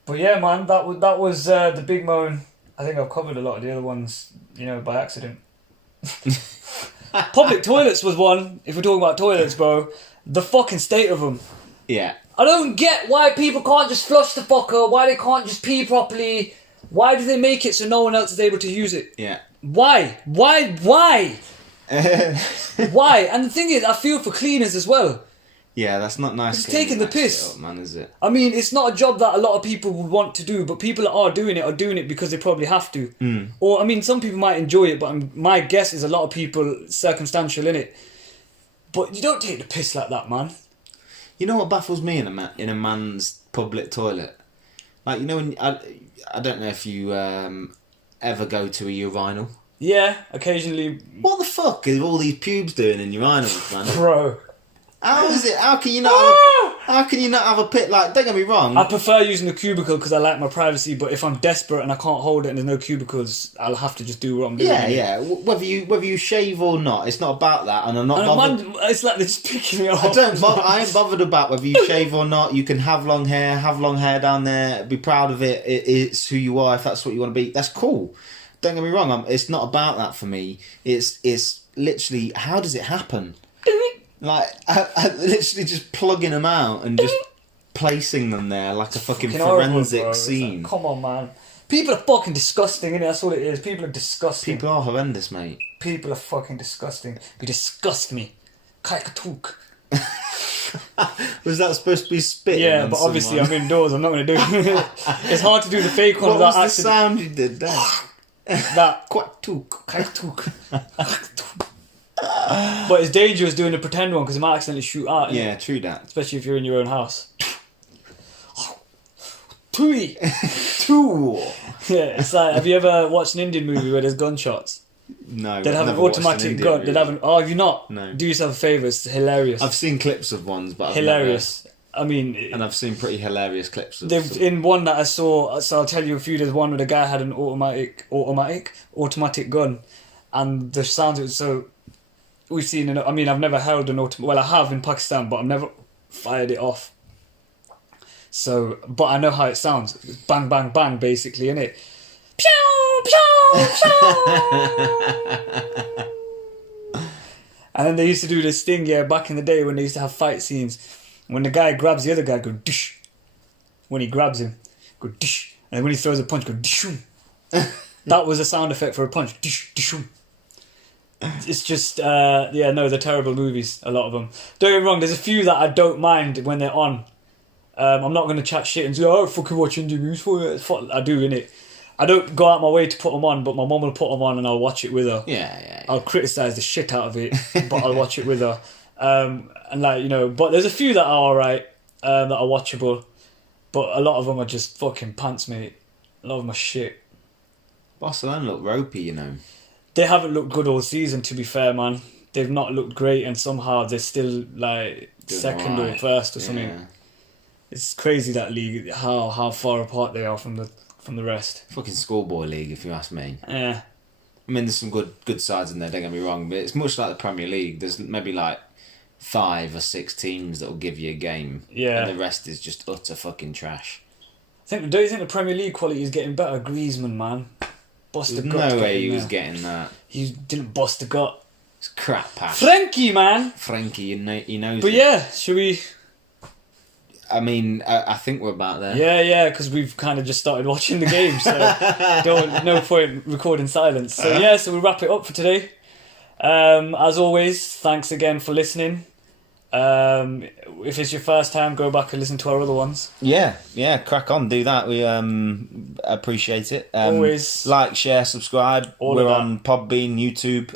But yeah, man, that was the big moan. I think I've covered a lot of the other ones, by accident. Public toilets was one. If we're talking about toilets, bro, the fucking state of them. Yeah. I don't get why people can't just flush the fucker. Why they can't just pee properly. Why do they make it so no one else is able to use it? Yeah. Why? Why? Why? And the thing is, I feel for cleaners as well. Yeah, that's not nice. It's taking the piss. Up, man, is it? I mean, it's not a job that a lot of people would want to do, but people that are doing it because they probably have to. Mm. Or, I mean, some people might enjoy it, but my guess is a lot of people circumstantial in it. But you don't take the piss like that, man. You know what baffles me in a man's public toilet? Like, when I don't know if you ever go to a urinal. Yeah, occasionally. What the fuck are all these pubes doing in urinals, man? Bro. How is it? How can you not? How can you not have a pit? Like, don't get me wrong. I prefer using a cubicle because I like my privacy. But if I'm desperate and I can't hold it and there's no cubicles, I'll have to just do what I'm doing. Yeah. Whether you shave or not, it's not about that. And I'm not bothered. It's like they're just picking me off. I ain't bothered about whether you shave or not. You can have long hair down there. Be proud of it. It's who you are. If that's what you want to be, that's cool. Don't get me wrong. It's not about that for me. It's literally, how does it happen? Like, I literally just plugging them out and just placing them there like a fucking forensic scene. Like, come on, man. People are fucking disgusting, innit? That's all it is. People are disgusting. People are horrendous, mate. People are fucking disgusting. You disgust me. Kaikatuk. Was that supposed to be spitting? Yeah, but obviously I'm indoors. I'm not going to do it. It's hard to do the fake one without What was the sound you did there? That. Kaikatuk. But it's dangerous doing the pretend one because it might accidentally shoot out. Yeah, true that. Especially if you're in your own house. Tui. Two. Yeah, it's like, have you ever watched an Indian movie where there's gunshots? No, They'd have an automatic gun. They'd have an. Oh, have you not? No. Do yourself a favour. It's hilarious. I've seen clips of ones, but hilarious. I mean, and I've seen pretty hilarious clips of. In one that I saw, so I'll tell you a few. There's one where the guy had an automatic gun, and the sound was so. We've seen. I mean, I've never held an automatic. Well, I have in Pakistan, but I've never fired it off. So, but I know how it sounds. It's bang, bang, bang, basically, innit? Pew, pew, pew. And then they used to do this thing, back in the day when they used to have fight scenes. When the guy grabs the other guy, go dish. When he grabs him, go dish. And when he throws a punch, go dishum. That was a sound effect for a punch. Dish, dishum. It's just, they're terrible movies, a lot of them. Don't get me wrong, there's a few that I don't mind when they're on. I'm not going to chat shit and say, oh, I fucking watch Indian movies for you. I do, innit? I don't go out my way to put them on, but my mum will put them on and I'll watch it with her. Yeah. I'll criticise the shit out of it, but I'll watch it with her. But there's a few that are alright, that are watchable, but a lot of them are just fucking pants, mate. A lot of them are shit. Barcelona look ropey, They haven't looked good all season, to be fair, man. They've not looked great, and somehow they're still, like, second or first or something. Yeah. It's crazy, that league, how far apart they are from the rest. Fucking schoolboy league, if you ask me. Yeah. I mean, there's some good sides in there, don't get me wrong, but it's much like the Premier League. There's maybe like 5 or 6 teams that will give you a game. Yeah. And the rest is just utter fucking trash. Don't you think the Premier League quality is getting better? Griezmann, man. There's no way he was getting that. he didn't bust a gut. It's crap pass. Frankie, man. Frankie, he knows. But it. yeah, should we? I mean, I think we're about there. Yeah, because we've kind of just started watching the game, so no point recording silence. So yeah, so we'll wrap it up for today. As always, thanks again for listening. If it's your first time, go back and listen to our other ones. Yeah, crack on, do that. We appreciate it. Always like, share, subscribe. We're that. on Podbean, YouTube.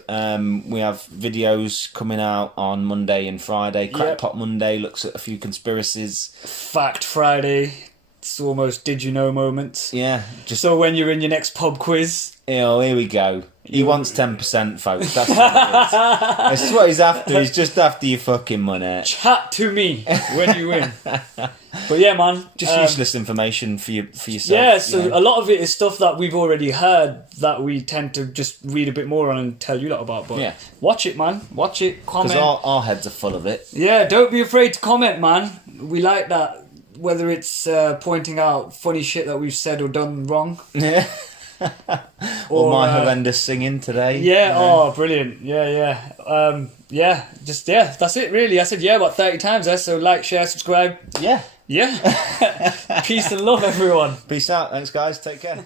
We have videos coming out on Monday and Friday. Crackpot Monday looks at a few conspiracies. Fact Friday. It's almost did you know moments. Yeah, so when you're in your next pub quiz. Oh, here we go. He wants 10%, folks. That's what it is. That's what he's after. He's just after your fucking money. Chat to me when you win. But yeah, man. Just useless information for yourself. Yeah, so a lot of it is stuff that we've already heard that we tend to just read a bit more on and tell you lot about. But watch it, man. Watch it. Comment. Because our heads are full of it. Yeah, don't be afraid to comment, man. We like that. Whether it's pointing out funny shit that we've said or done wrong. Yeah. or my horrendous singing today. Yeah, oh, brilliant. Yeah. That's it, really. I said about 30 times there, so like, share, subscribe. Yeah. Peace and love, everyone. Peace out. Thanks, guys. Take care.